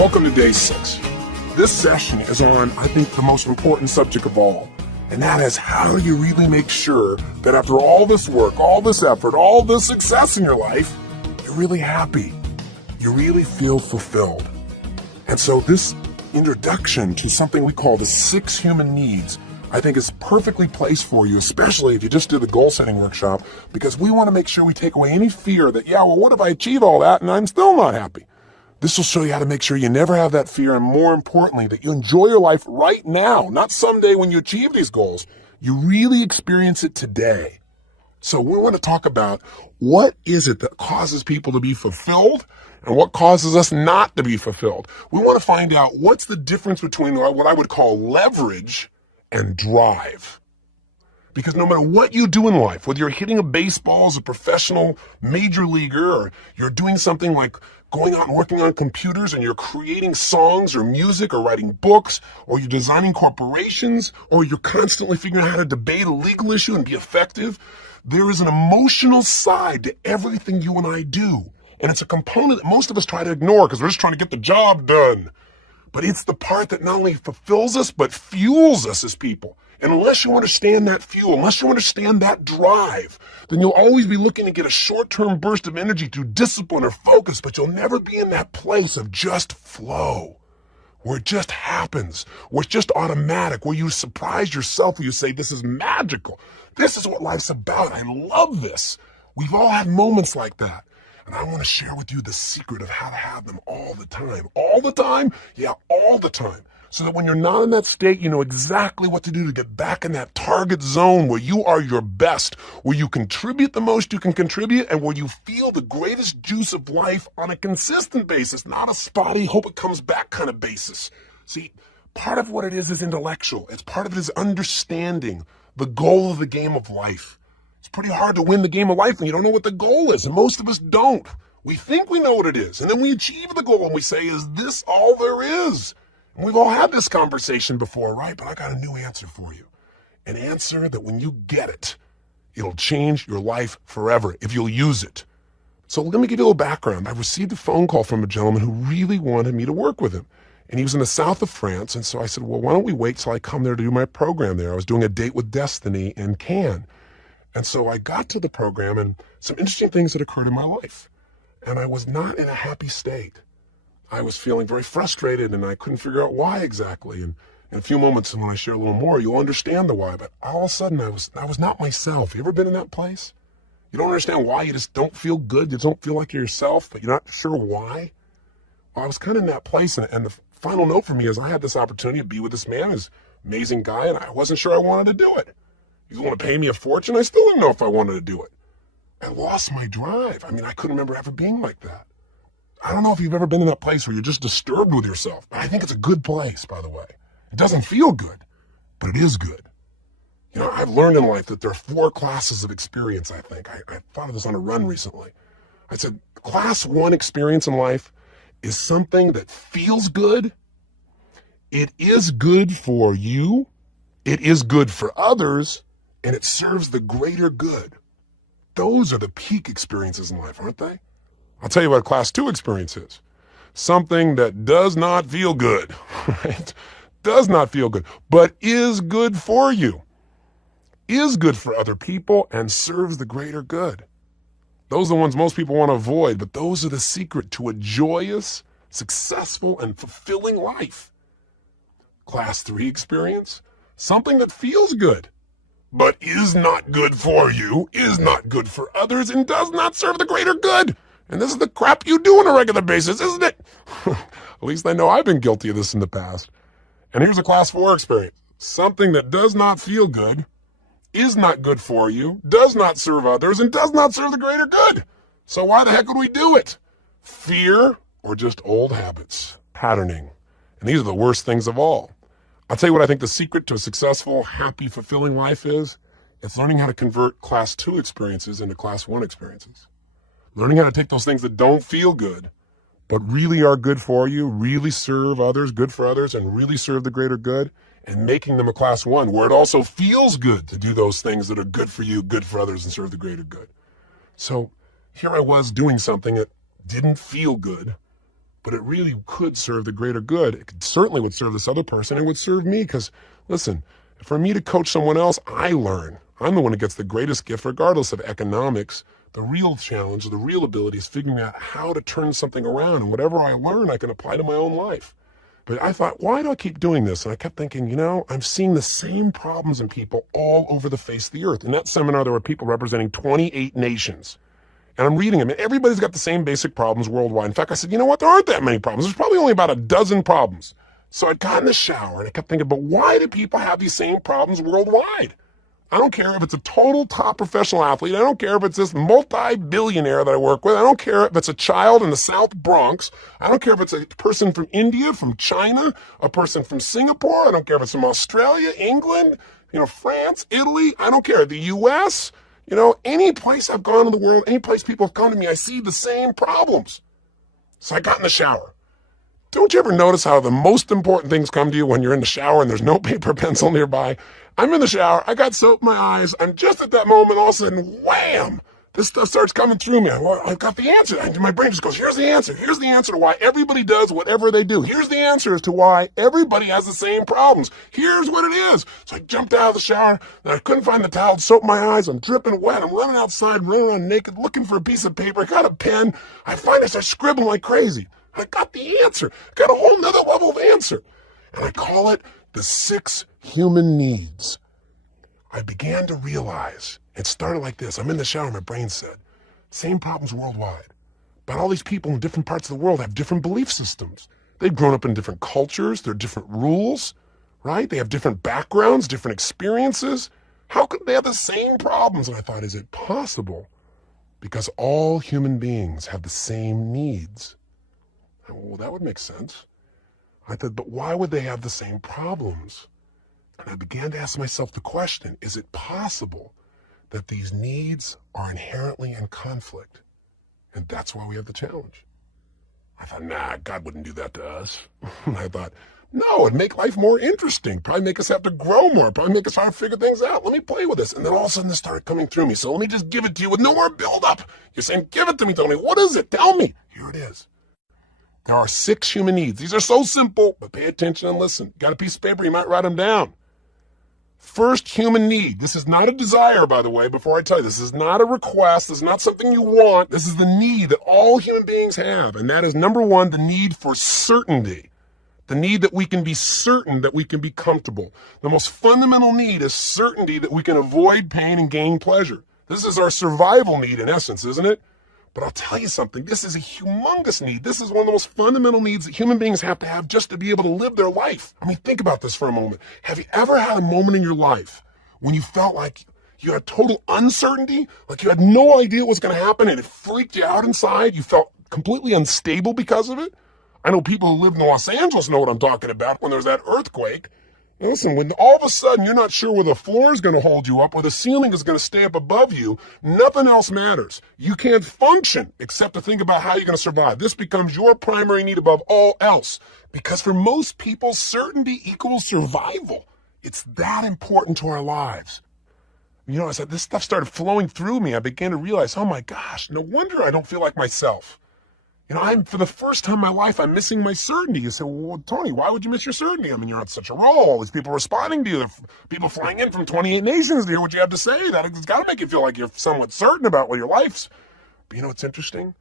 Welcome to day 6. This session is on, I think, the most important subject of all, and that is how do you really make sure that after all this work, all this effort, all this success in your life, you're really happy, you really feel fulfilled. And so this introduction to something we call the 6 human needs, I think is perfectly placed for you, especially if you just did the goal setting workshop, because we want to make sure we take away any fear that, what if I achieve all that and I'm still not happy? This will show you how to make sure you never have that fear, and more importantly, that you enjoy your life right now, not someday when you achieve these goals. You really experience it today. So we want to talk about what is it that causes people to be fulfilled and what causes us not to be fulfilled. We want to find out what's the difference between what I would call leverage and drive. Because no matter what you do in life, whether you're hitting a baseball as a professional major leaguer, or you're doing something like going out and working on computers and you're creating songs or music or writing books, or you're designing corporations, or you're constantly figuring out how to debate a legal issue and be effective, there is an emotional side to everything you and I do. And it's a component that most of us try to ignore because we're just trying to get the job done. But it's the part that not only fulfills us, but fuels us as people. And unless you understand that fuel, unless you understand that drive, then you'll always be looking to get a short-term burst of energy through discipline or focus, but you'll never be in that place of just flow, where it just happens, where it's just automatic, where you surprise yourself, where you say, this is magical. This is what life's about. I love this. We've all had moments like that. And I want to share with you the secret of how to have them all the time. All the time? Yeah, all the time. So that when you're not in that state, you know exactly what to do to get back in that target zone where you are your best, where you contribute the most you can contribute, and where you feel the greatest juice of life on a consistent basis, not a spotty, hope it comes back kind of basis. See, part of what it is intellectual. It's part of it is understanding the goal of the game of life. It's pretty hard to win the game of life when you don't know what the goal is, and most of us don't. We think we know what it is, and then we achieve the goal and we say, is this all there is? And we've all had this conversation before, right? But I got a new answer for you. An answer that when you get it, it'll change your life forever if you'll use it. So let me give you a little background. I received a phone call from a gentleman who really wanted me to work with him. And he was in the south of France, and so I said, well, why don't we wait till I come there to do my program there? I was doing a date with Destiny in Cannes. And so I got to the program, and some interesting things had occurred in my life. And I was not in a happy state. I was feeling very frustrated, and I couldn't figure out why exactly. And in a few moments, when I share a little more, you'll understand the why. But all of a sudden, I was not myself. You ever been in that place? You don't understand why. You just don't feel good. You don't feel like you're yourself, but you're not sure why. Well, I was kind of in that place, and the final note for me is I had this opportunity to be with this man, this amazing guy, and I wasn't sure I wanted to do it. He was going to pay me a fortune. I still didn't know if I wanted to do it. I lost my drive. I mean, I couldn't remember ever being like that. I don't know if you've ever been in that place where you're just disturbed with yourself. But I think it's a good place, by the way. It doesn't feel good, but it is good. You know, I've learned in life that there are 4 classes of experience, I think. I thought of this on a run recently. I said, class 1 experience in life is something that feels good. It is good for you. It is good for others. And it serves the greater good. Those are the peak experiences in life, aren't they? I'll tell you what class 2 experience is. Something that does not feel good, right? Does not feel good, but is good for you, is good for other people, and serves the greater good. Those are the ones most people want to avoid, but those are the secret to a joyous, successful, and fulfilling life. Class 3 experience, something that feels good, but is not good for you, is not good for others, and does not serve the greater good. And this is the crap you do on a regular basis, isn't it? At least I know I've been guilty of this in the past. And here's a class 4 experience. Something that does not feel good, is not good for you, does not serve others, and does not serve the greater good. So why the heck would we do it? Fear or just old habits? Patterning. And these are the worst things of all. I'll tell you what I think the secret to a successful, happy, fulfilling life is. It's learning how to convert class 2 experiences into class 1 experiences. Learning how to take those things that don't feel good, but really are good for you, really serve others, good for others, and really serve the greater good, and making them a class 1 where it also feels good to do those things that are good for you, good for others, and serve the greater good. So here I was doing something that didn't feel good, but it really could serve the greater good. It certainly would serve this other person. It would serve me because, listen, for me to coach someone else, I learn. I'm the one who gets the greatest gift regardless of economics. The real challenge, the real ability is figuring out how to turn something around. And whatever I learn, I can apply to my own life. But I thought, why do I keep doing this? And I kept thinking, I'm seeing the same problems in people all over the face of the earth. In that seminar, there were people representing 28 nations. And I'm reading them, and everybody's got the same basic problems worldwide. In fact, I said, you know what? There aren't that many problems. There's probably only about a dozen problems. So I got in the shower, and I kept thinking, but why do people have these same problems worldwide? I don't care if it's a total top professional athlete. I don't care if it's this multi-billionaire that I work with. I don't care if it's a child in the South Bronx. I don't care if it's a person from India, from China, a person from Singapore. I don't care if it's from Australia, England, France, Italy. I don't care. The U.S., any place I've gone in the world, any place people have come to me, I see the same problems. So I got in the shower. Don't you ever notice how the most important things come to you when you're in the shower and there's no paper pencil nearby? I'm in the shower. I got soap in my eyes. I'm just at that moment, all of a sudden, wham! This stuff starts coming through me. I got the answer. My brain just goes, here's the answer. Here's the answer to why everybody does whatever they do. Here's the answer as to why everybody has the same problems. Here's what it is. So I jumped out of the shower, and I couldn't find the towel, soap in my eyes. I'm dripping wet. I'm running outside, running around naked, looking for a piece of paper. I got a pen. I finally start scribbling like crazy. I got the answer. I got a whole nother level of answer. And I call it the 6 human needs. I began to realize, it started like this. I'm in the shower, my brain said, same problems worldwide. But all these people in different parts of the world have different belief systems. They've grown up in different cultures. There are different rules, right? They have different backgrounds, different experiences. How could they have the same problems? And I thought, is it possible? Because all human beings have the same needs. Well, that would make sense. I thought, but why would they have the same problems? And I began to ask myself the question, is it possible that these needs are inherently in conflict? And that's why we have the challenge. I thought, nah, God wouldn't do that to us. And I thought, no, it'd make life more interesting. Probably make us have to grow more. Probably make us try to figure things out. Let me play with this. And then all of a sudden this started coming through me. So let me just give it to you with no more build-up. You're saying, give it to me, Tony. What is it? Tell me. Here it is. There are 6 human needs. These are so simple, but pay attention and listen. Got a piece of paper? You might write them down. First human need. This is not a desire, by the way, before I tell you. This is not a request. This is not something you want. This is the need that all human beings have. And that is, number 1, the need for certainty. The need that we can be certain that we can be comfortable. The most fundamental need is certainty that we can avoid pain and gain pleasure. This is our survival need in essence, isn't it? But I'll tell you something, this is a humongous need. This is one of the most fundamental needs that human beings have to have just to be able to live their life. I mean, think about this for a moment. Have you ever had a moment in your life when you felt like you had total uncertainty, like you had no idea what was going to happen and it freaked you out inside? You felt completely unstable because of it? I know people who live in Los Angeles know what I'm talking about when there's that earthquake. Now listen, when all of a sudden you're not sure where the floor is going to hold you up, where the ceiling is going to stay up above you, nothing else matters. You can't function except to think about how you're going to survive. This becomes your primary need above all else. Because for most people, certainty equals survival. It's that important to our lives. I said, this stuff started flowing through me. I began to realize, oh my gosh, no wonder I don't feel like myself. For the first time in my life, I'm missing my certainty. You say, well, Tony, why would you miss your certainty? I mean, you're on such a roll. All these people responding to you. People flying in from 28 nations to hear what you have to say. It's got to make you feel like you're somewhat certain about what your life's. But you know what's interesting?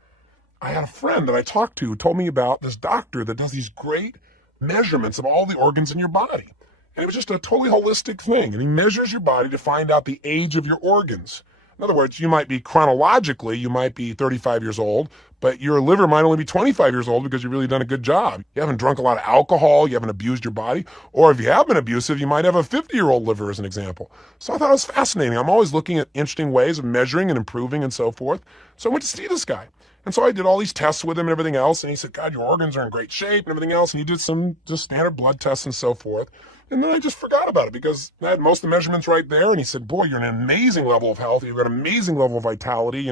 I had a friend that I talked to who told me about this doctor that does these great measurements of all the organs in your body. And it was just a totally holistic thing. And he measures your body to find out the age of your organs. In other words, you might be chronologically, you might be 35 years old, but your liver might only be 25 years old because you've really done a good job. You haven't drunk a lot of alcohol, you haven't abused your body, or if you have been abusive, you might have a 50-year-old liver as an example. So I thought it was fascinating. I'm always looking at interesting ways of measuring and improving and so forth. So I went to see this guy. And so I did all these tests with him and everything else, and he said, God, your organs are in great shape and everything else, and he did some just standard blood tests and so forth. And then I just forgot about it because I had most of the measurements right there. And he said, boy, you're in an amazing level of health. You've got an amazing level of vitality.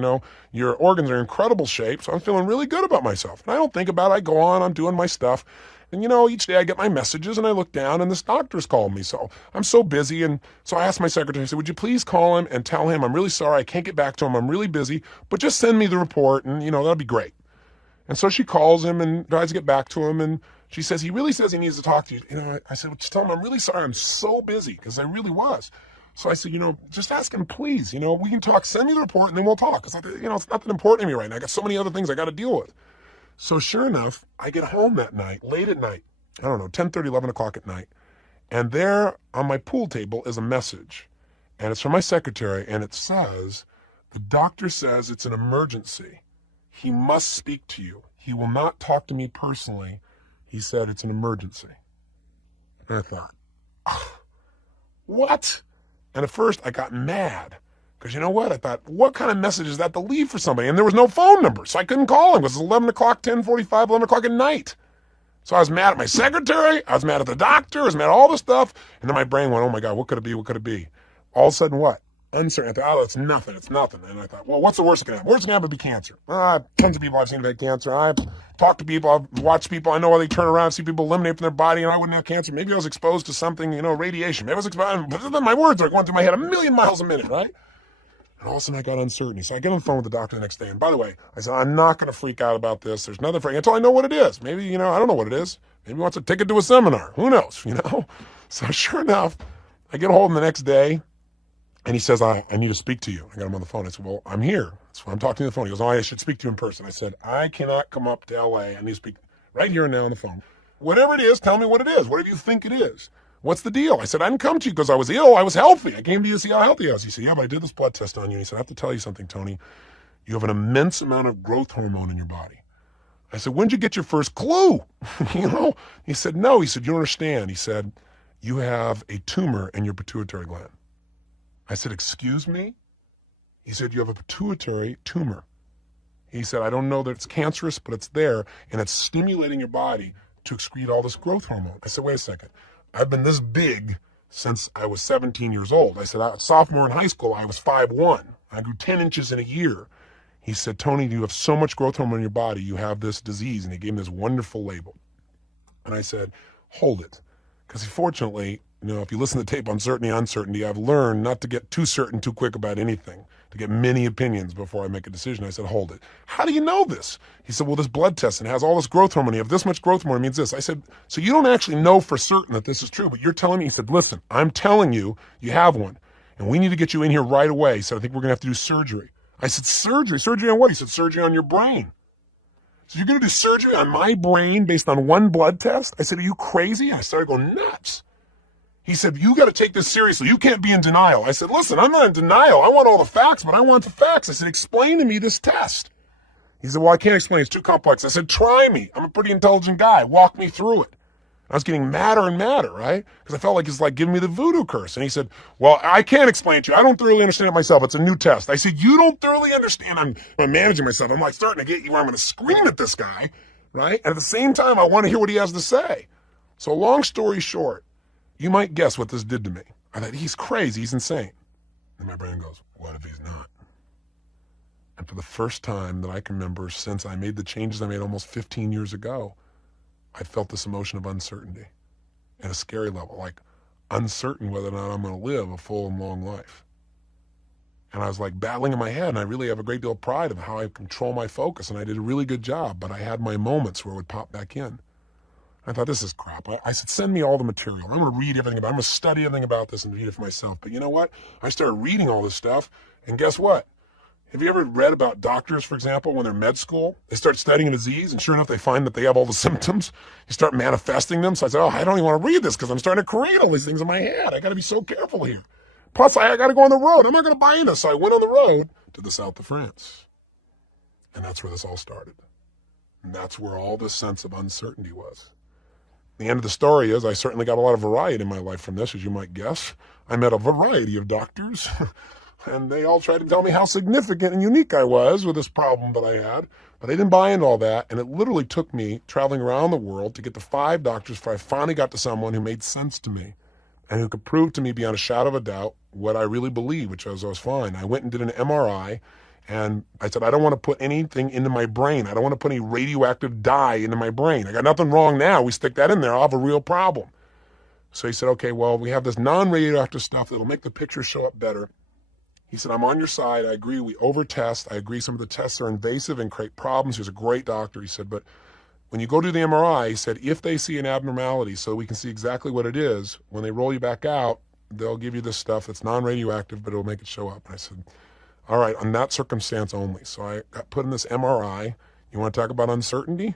Your organs are in incredible shape. So I'm feeling really good about myself. And I don't think about it. I go on, I'm doing my stuff. And each day I get my messages and I look down and this doctor's called me. So I'm so busy. And so I asked my secretary, I said, would you please call him and tell him I'm really sorry. I can't get back to him. I'm really busy, but just send me the report and that'll be great. And so she calls him and tries to get back to him, and she says, he really says he needs to talk to you. I said, well, just tell him I'm really sorry. I'm so busy, because I really was. So I said, just ask him, please. We can talk. Send me the report, and then we'll talk. Because, it's nothing important to me right now. I got so many other things I got to deal with. So sure enough, I get home that night, late at night. I don't know, 10:30, 11 o'clock at night. And there on my pool table is a message. And it's from my secretary, and it says, the doctor says it's an emergency. He must speak to you. He will not talk to me personally. He said it's an emergency. And I thought, what? And at first I got mad. Because you know what? I thought, what kind of message is that to leave for somebody? And there was no phone number, so I couldn't call him. It was 11 o'clock, 10:45, 11 o'clock at night. So I was mad at my secretary. I was mad at the doctor. I was mad at all this stuff. And then my brain went, oh my God, what could it be? What could it be? All of a sudden, what? Uncertain. I thought, it's nothing. It's nothing. And I thought, well, what's the worst that can happen? Worst that can happen would be cancer. Tons of people I've seen have had cancer. I've talked to people. I've watched people. I know how they turn around, see people eliminate from their body, and I wouldn't have cancer. Maybe I was exposed to something, radiation. Maybe I was exposed. My words are going through my head a million miles a minute, right? And all of a sudden I got uncertainty. So I get on the phone with the doctor the next day. And by the way, I said, I'm not going to freak out about this. There's nothing freaking until I know what it is. Maybe, I don't know what it is. Maybe he wants a ticket to a seminar. Who knows, So sure enough, I get a hold of him the next day. And he says, I need to speak to you. I got him on the phone. I said, well, I'm here. So I'm talking to the phone. He goes, I should speak to you in person. I said, I cannot come up to LA. I need to speak right here and now on the phone. Whatever it is, tell me what it is. Whatever you think it is. What's the deal? I said, I didn't come to you because I was ill. I was healthy. I came to you to see how healthy I was. He said, yeah, but I did this blood test on you. He said, I have to tell you something, Tony. You have an immense amount of growth hormone in your body. I said, when did you get your first clue? He said, no. He said, you don't understand. He said, you have a tumor in your pituitary gland. I said, excuse me? He said, you have a pituitary tumor. He said, I don't know that it's cancerous, but it's there, and it's stimulating your body to excrete all this growth hormone. I said, wait a second. I've been this big since I was 17 years old. I said, sophomore in high school, I was 5'1". I grew 10 inches in a year. He said, Tony, you have so much growth hormone in your body, you have this disease. And he gave me this wonderful label. And I said, hold it. Because fortunately, if you listen to the tape on uncertainty, I've learned not to get too certain too quick about anything, to get many opinions before I make a decision. I said, hold it. How do you know this? He said, well, this blood test, and it has all this growth hormone. You have this much growth hormone, it means this. I said, so you don't actually know for certain that this is true, but you're telling me. He said, listen, I'm telling you, you have one, and we need to get you in here right away. He said, I think we're going to have to do surgery. I said, surgery? Surgery on what? He said, surgery on your brain. So you're going to do surgery on my brain based on one blood test? I said, are you crazy? I started going nuts. He said, you got to take this seriously. You can't be in denial. I said, listen, I'm not in denial. I want all the facts, but I want the facts. I said, explain to me this test. He said, well, I can't explain. It's too complex. I said, try me. I'm a pretty intelligent guy. Walk me through it. I was getting madder and madder, right? Because I felt like it's like giving me the voodoo curse. And he said, well, I can't explain it to you. I don't thoroughly understand it myself. It's a new test. I said, you don't thoroughly understand. I'm managing myself. I'm like starting to get you where I'm going to scream at this guy, right? And at the same time, I want to hear what he has to say. So long story short, you might guess what this did to me. I thought, he's crazy. He's insane. And my brain goes, what if he's not? And for the first time that I can remember since I made the changes I made almost 15 years ago, I felt this emotion of uncertainty at a scary level, like uncertain whether or not I'm going to live a full and long life. And I was like battling in my head, and I really have a great deal of pride of how I control my focus, and I did a really good job, but I had my moments where it would pop back in. I thought, this is crap. I said, send me all the material. I'm going to read everything about it. I'm going to study everything about this and read it for myself. But you know what? I started reading all this stuff, and guess what? Have you ever read about doctors, for example, when they're in med school? They start studying a disease, and sure enough, they find that they have all the symptoms. You start manifesting them. So I said, I don't even want to read this because I'm starting to create all these things in my head. I got to be so careful here. Plus, I got to go on the road. I'm not going to buy into this. So I went on the road to the south of France. And that's where this all started. And that's where all this sense of uncertainty was. The end of the story is I certainly got a lot of variety in my life from this, as you might guess. I met a variety of doctors, and they all tried to tell me how significant and unique I was with this problem that I had. But I didn't buy into all that, and it literally took me traveling around the world to get to 5 doctors before I finally got to someone who made sense to me and who could prove to me beyond a shadow of a doubt what I really believed, which was I was fine. I went and did an MRI, and I said, I don't want to put anything into my brain. I don't want to put any radioactive dye into my brain. I got nothing wrong now. We stick that in there, I'll have a real problem. So he said, okay, well, we have this non-radioactive stuff that'll make the picture show up better. He said, I'm on your side. I agree. We over-test. I agree some of the tests are invasive and create problems. He was a great doctor. He said, but when you go do the MRI, he said, if they see an abnormality so we can see exactly what it is, when they roll you back out, they'll give you this stuff that's non-radioactive, but it'll make it show up. And I said, all right, on that circumstance only. So I got put in this MRI. You want to talk about uncertainty?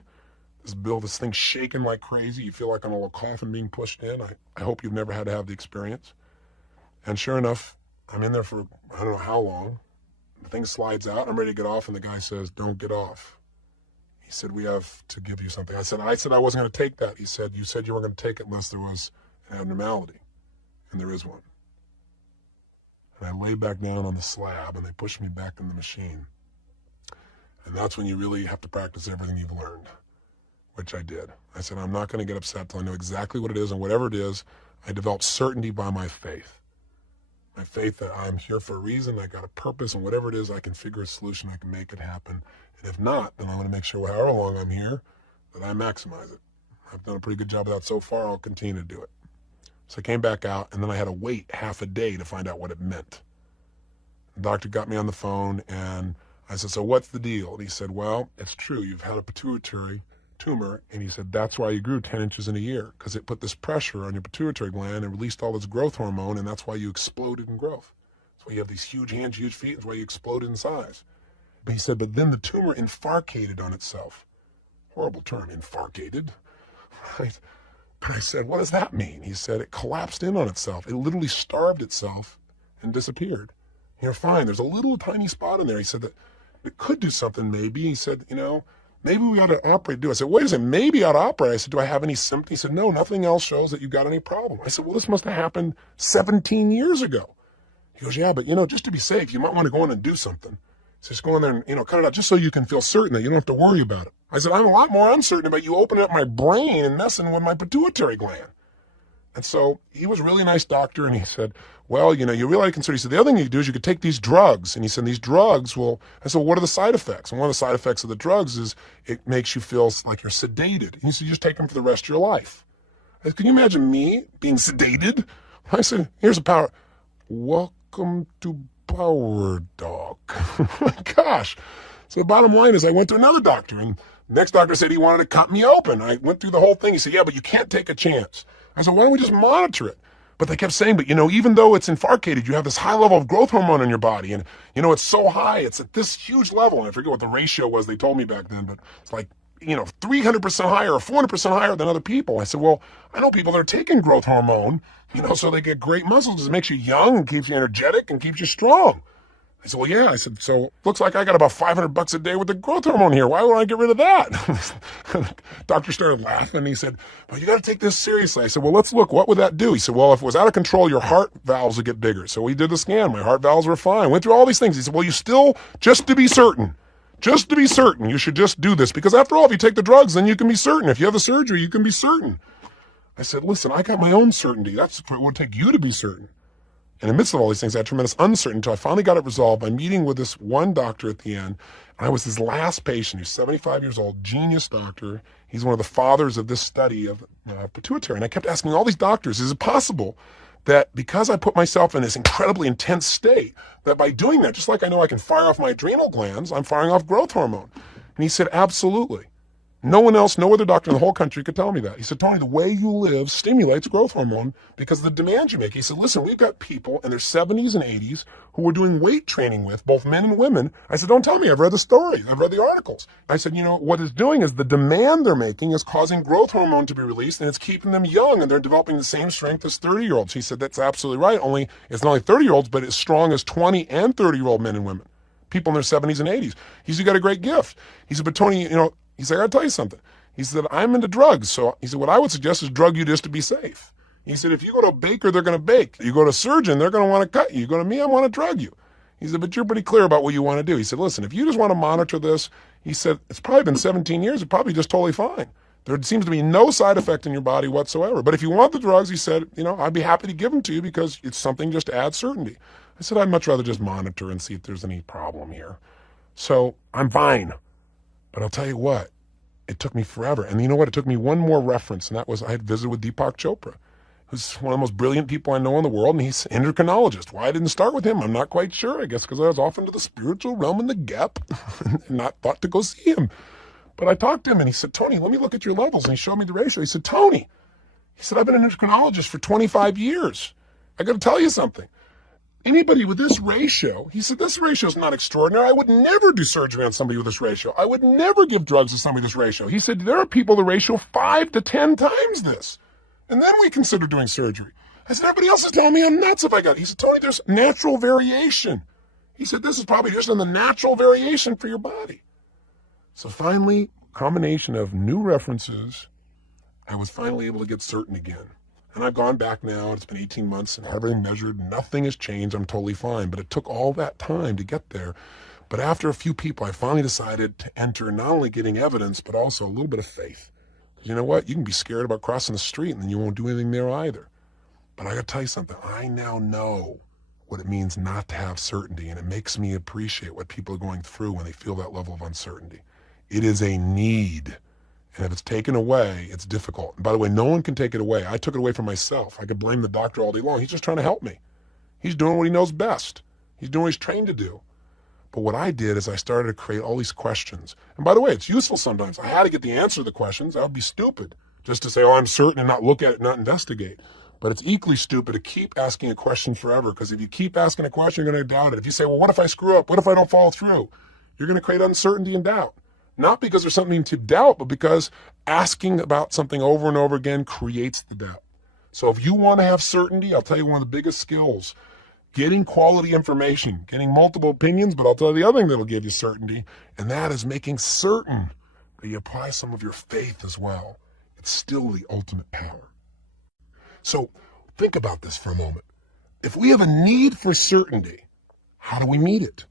This thing's shaking like crazy. You feel like on a little coffin being pushed in. I hope you've never had to have the experience. And sure enough, I'm in there for I don't know how long. The thing slides out. I'm ready to get off, and the guy says, don't get off. He said, we have to give you something. I said I wasn't going to take that. He said, you said you weren't going to take it unless there was an abnormality. And there is one. And I lay back down on the slab, and they push me back in the machine. And that's when you really have to practice everything you've learned, which I did. I said, I'm not going to get upset till I know exactly what it is, and whatever it is, I developed certainty by my faith. My faith that I'm here for a reason, I got a purpose, and whatever it is, I can figure a solution, I can make it happen. And if not, then I'm going to make sure however long I'm here, that I maximize it. I've done a pretty good job of that so far. I'll continue to do it. So I came back out, and then I had to wait half a day to find out what it meant. The doctor got me on the phone, and I said, so what's the deal? And he said, well, it's true. You've had a pituitary tumor, and he said, that's why you grew 10 inches in a year, because it put this pressure on your pituitary gland and released all this growth hormone, and that's why you exploded in growth. That's why you have these huge hands, huge feet. That's why you exploded in size. But he said, but then the tumor infarcated on itself. Horrible term, infarcated. Right? But I said, what does that mean? He said, it collapsed in on itself. It literally starved itself and disappeared. You're fine. There's a little tiny spot in there. He said that it could do something maybe. He said, maybe we ought to operate. I said, wait a second, maybe I ought to operate. I said, do I have any symptoms? He said, no, nothing else shows that you've got any problem. I said, well, this must have happened 17 years ago. He goes, yeah, but just to be safe, you might want to go in and do something. So just go in there and, cut it out just so you can feel certain that you don't have to worry about it. I said, I'm a lot more uncertain about you opening up my brain and messing with my pituitary gland. And so he was a really nice doctor, and he said, well, you really consider, he said, the other thing you could do is you could take these drugs. And he said, these drugs I said, well, what are the side effects? And one of the side effects of the drugs is it makes you feel like you're sedated. And he said, you just take them for the rest of your life. I said, can you imagine me being sedated? I said, here's a power. Welcome to Power Dog. Oh my gosh. So the bottom line is I went to another doctor, and the next doctor said he wanted to cut me open. I went through the whole thing. He said, yeah, but you can't take a chance. I said, why don't we just monitor it? But they kept saying, but even though it's infarcated, you have this high level of growth hormone in your body. And, it's so high, it's at this huge level. And I forget what the ratio was they told me back then, but it's like, 300% higher or 400% higher than other people. I said, well, I know people that are taking growth hormone, so they get great muscles. It makes you young and keeps you energetic and keeps you strong. I said, well, yeah. I said, so looks like I got about $500 a day with the growth hormone here. Why would I get rid of that? Doctor started laughing. He said, well, you got to take this seriously. I said, well, let's look. What would that do? He said, well, if it was out of control, your heart valves would get bigger. So we did the scan. My heart valves were fine. Went through all these things. He said, well, just to be certain, you should just do this. Because after all, if you take the drugs, then you can be certain. If you have the surgery, you can be certain. I said, listen, I got my own certainty. That's what it would take you to be certain. And in the midst of all these things, I had tremendous uncertainty until I finally got it resolved by meeting with this one doctor at the end. And I was his last patient. He's 75 years old, genius doctor. He's one of the fathers of this study of pituitary. And I kept asking all these doctors, is it possible that because I put myself in this incredibly intense state, that by doing that, just like I know I can fire off my adrenal glands, I'm firing off growth hormone? And he said, absolutely. No other doctor in the whole country could tell me that. He said, Tony, the way you live stimulates growth hormone because of the demands you make. He said, listen, we've got people in their 70s and 80s who we're doing weight training with, both men and women. I said, don't tell me. I've read the story. I've read the articles. I said, what it's doing is the demand they're making is causing growth hormone to be released, and it's keeping them young, and they're developing the same strength as 30-year-olds. He said, that's absolutely right. Only it's not only 30-year-olds, but as strong as 20 and 30-year-old men and women, people in their 70s and 80s. He said, you got a great gift. He said, but Tony, he said, I got to tell you something. He said, I'm into drugs. So he said, what I would suggest is drug you just to be safe. He said, if you go to a baker, they're going to bake. You go to a surgeon, they're going to want to cut you. You go to me, I want to drug you. He said, but you're pretty clear about what you want to do. He said, listen, if you just want to monitor this, he said, it's probably been 17 years. It's probably just totally fine. There seems to be no side effect in your body whatsoever. But if you want the drugs, he said, I'd be happy to give them to you because it's something just to add certainty. I said, I'd much rather just monitor and see if there's any problem here. So I'm fine. But I'll tell you what. It took me forever. And you know what? It took me one more reference, and that was I had visited with Deepak Chopra, who's one of the most brilliant people I know in the world, and he's an endocrinologist. Why I didn't start with him, I'm not quite sure. I guess because I was off into the spiritual realm in the gap and not thought to go see him. But I talked to him, and he said, Tony, let me look at your levels. And he showed me the ratio. He said, Tony, he said, I've been an endocrinologist for 25 years. I got to tell you something. Anybody with this ratio, he said, this ratio is not extraordinary. I would never do surgery on somebody with this ratio. I would never give drugs to somebody with this ratio. He said, there are people with a ratio 5 to 10 times this. And then we consider doing surgery. I said, everybody else is telling me I'm nuts if I got it. He said, Tony, there's natural variation. He said, this is probably just in the natural variation for your body. So finally, combination of new references, I was finally able to get certain again. And I've gone back now, it's been 18 months, and everything measured, nothing has changed, I'm totally fine. But it took all that time to get there. But after a few people, I finally decided to enter not only getting evidence, but also a little bit of faith. Because you know what? You can be scared about crossing the street, and then you won't do anything there either. But I got to tell you something. I now know what it means not to have certainty, and it makes me appreciate what people are going through when they feel that level of uncertainty. It is a need. And if it's taken away, it's difficult. And by the way, no one can take it away. I took it away from myself. I could blame the doctor all day long. He's just trying to help me. He's doing what he knows best. He's doing what he's trained to do. But what I did is I started to create all these questions. And by the way, it's useful sometimes. I had to get the answer to the questions. That would be stupid. Just to say, oh, I'm certain and not look at it, not investigate. But it's equally stupid to keep asking a question forever. Because if you keep asking a question, you're going to doubt it. If you say, well, what if I screw up? What if I don't follow through? You're going to create uncertainty and doubt. Not because there's something to doubt, but because asking about something over and over again creates the doubt. So if you want to have certainty, I'll tell you one of the biggest skills, getting quality information, getting multiple opinions, but I'll tell you the other thing that'll give you certainty, and that is making certain that you apply some of your faith as well. It's still the ultimate power. So think about this for a moment. If we have a need for certainty, how do we meet it?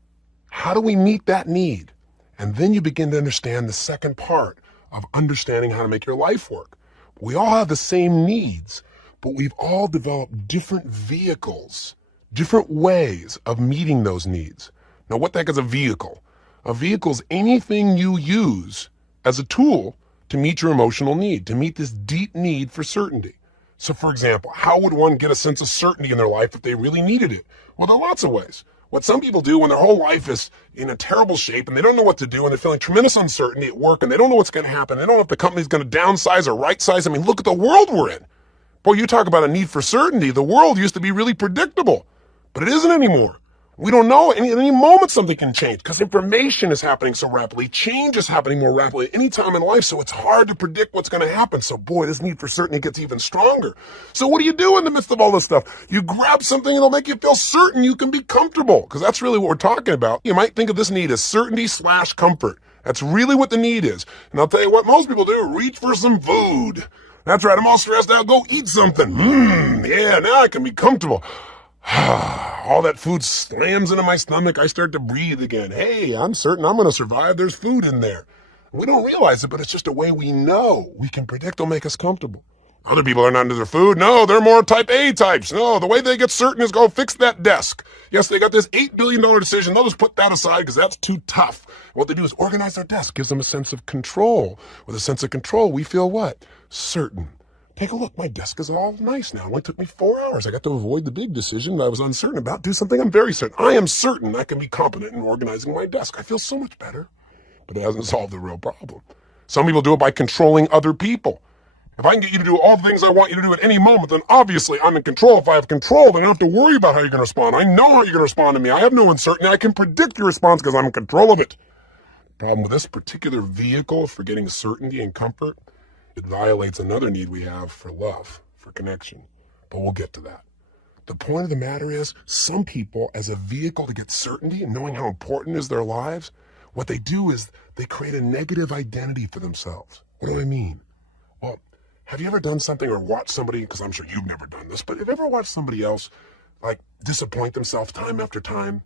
How do we meet that need? And then you begin to understand the second part of understanding how to make your life work. We all have the same needs, but we've all developed different vehicles, different ways of meeting those needs. Now, what the heck is a vehicle? A vehicle is anything you use as a tool to meet your emotional need, to meet this deep need for certainty. So, for example, how would one get a sense of certainty in their life if they really needed it? Well, there are lots of ways. What some people do when their whole life is in a terrible shape and they don't know what to do and they're feeling tremendous uncertainty at work and they don't know what's going to happen. They don't know if the company's going to downsize or right size. I mean, look at the world we're in. Boy, you talk about a need for certainty. The world used to be really predictable, but it isn't anymore. We don't know. At any moment something can change because information is happening so rapidly. Change is happening more rapidly at any time in life, so it's hard to predict what's going to happen. So, boy, this need for certainty gets even stronger. So what do you do in the midst of all this stuff? You grab something that'll make you feel certain you can be comfortable, because that's really what we're talking about. You might think of this need as certainty/comfort. That's really what the need is. And I'll tell you what most people do, reach for some food. That's right, I'm all stressed out, go eat something. Yeah, now I can be comfortable. All that food slams into my stomach. I start to breathe again. Hey, I'm certain I'm going to survive. There's food in there. We don't realize it, but it's just a way we know. We can predict will make us comfortable. Other people are not into their food. No, they're more type A types. No, the way they get certain is go fix that desk. Yes, they got this $8 billion decision. They'll just put that aside because that's too tough. What they do is organize their desk. Gives them a sense of control. With a sense of control, we feel what? Certain. Take a look, my desk is all nice now. It only took me 4 hours. I got to avoid the big decision that I was uncertain about. Do something I'm very certain. I am certain I can be competent in organizing my desk. I feel so much better. But it hasn't solved the real problem. Some people do it by controlling other people. If I can get you to do all the things I want you to do at any moment, then obviously I'm in control. If I have control, then I don't have to worry about how you're going to respond. I know how you're going to respond to me. I have no uncertainty. I can predict your response because I'm in control of it. The problem with this particular vehicle for getting certainty and comfort, it violates another need we have for love, for connection. But we'll get to that. The point of the matter is, some people, as a vehicle to get certainty and knowing how important is their lives, what they do is they create a negative identity for themselves. What do I mean? Well, have you ever done something or watched somebody, because I'm sure you've never done this, but have you ever watched somebody else like disappoint themselves time after time?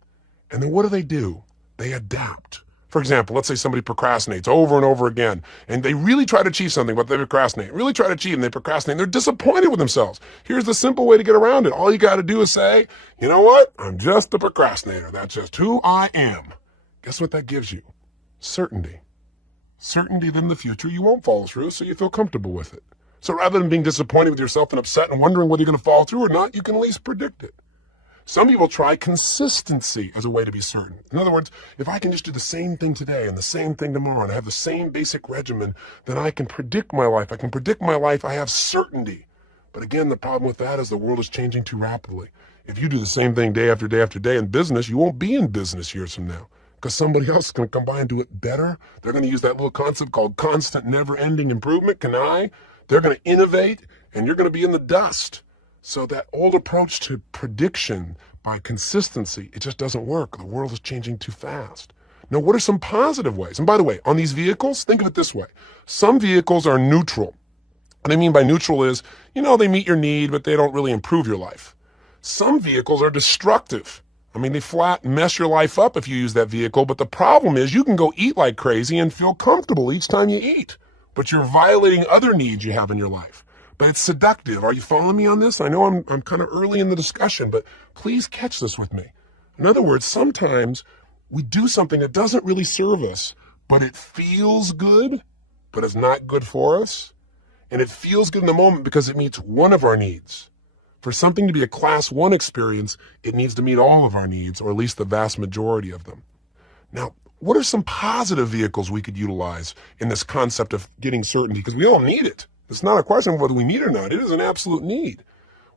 And then what do? They adapt. For example, let's say somebody procrastinates over and over again, and they really try to achieve something, but they procrastinate. Really try to achieve, and they procrastinate. They're disappointed with themselves. Here's the simple way to get around it. All you got to do is say, you know what? I'm just a procrastinator. That's just who I am. Guess what that gives you? Certainty. Certainty that in the future you won't follow through, so you feel comfortable with it. So rather than being disappointed with yourself and upset and wondering whether you're going to fall through or not, you can at least predict it. Some people try consistency as a way to be certain. In other words, if I can just do the same thing today and the same thing tomorrow and I have the same basic regimen, then I can predict my life. I can predict my life. I have certainty. But again, the problem with that is the world is changing too rapidly. If you do the same thing day after day after day in business, you won't be in business years from now because somebody else is going to come by and do it better. They're going to use that little concept called constant, never-ending improvement, They're going to innovate, and you're going to be in the dust. So that old approach to prediction by consistency, it just doesn't work. The world is changing too fast. Now, what are some positive ways? And by the way, on these vehicles, think of it this way. Some vehicles are neutral. What I mean by neutral is, they meet your need, but they don't really improve your life. Some vehicles are destructive. They flat mess your life up if you use that vehicle, but the problem is you can go eat like crazy and feel comfortable each time you eat, but you're violating other needs you have in your life. But it's seductive. Are you following me on this? I know I'm kind of early in the discussion, but please catch this with me. In other words, sometimes we do something that doesn't really serve us, but it feels good, but it's not good for us. And it feels good in the moment because it meets one of our needs. For something to be a class 1 experience, it needs to meet all of our needs, or at least the vast majority of them. Now, what are some positive vehicles we could utilize in this concept of getting certainty? Because we all need it. It's not a question of whether we need it or not. It is an absolute need.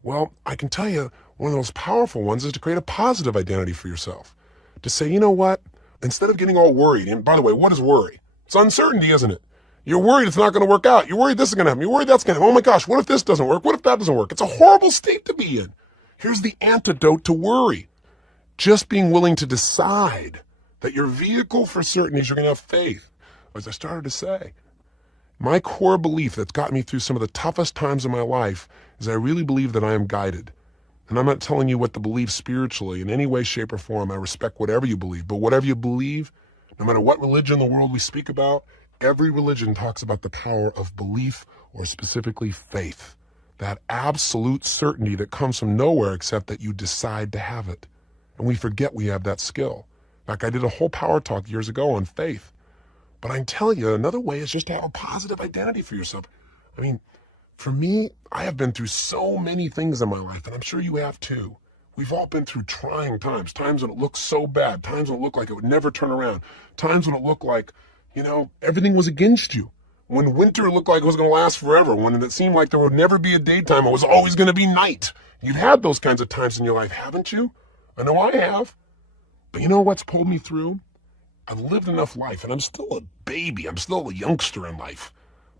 Well, I can tell you one of the most powerful ones is to create a positive identity for yourself. To say, you know what? Instead of getting all worried, and by the way, what is worry? It's uncertainty, isn't it? You're worried it's not going to work out. You're worried this is going to happen. You're worried that's going to happen. Oh my gosh, what if this doesn't work? What if that doesn't work? It's a horrible state to be in. Here's the antidote to worry. Just being willing to decide that your vehicle for certainty is you're going to have faith. As I started to say, my core belief that's got me through some of the toughest times of my life is I really believe that I am guided. And I'm not telling you what to believe spiritually in any way, shape, or form. I respect whatever you believe. But whatever you believe, no matter what religion in the world we speak about, every religion talks about the power of belief, or specifically faith. That absolute certainty that comes from nowhere except that you decide to have it. And we forget we have that skill. In fact, I did a whole power talk years ago on faith. But I can tell you, another way is just to have a positive identity for yourself. For me, I have been through so many things in my life, and I'm sure you have too. We've all been through trying times when it looked so bad, times when it looked like it would never turn around, times when it looked like, everything was against you. When winter looked like it was going to last forever, when it seemed like there would never be a daytime, it was always going to be night. You've had those kinds of times in your life, haven't you? I know I have. But you know what's pulled me through? I've lived enough life, and I'm still a baby. I'm still a youngster in life.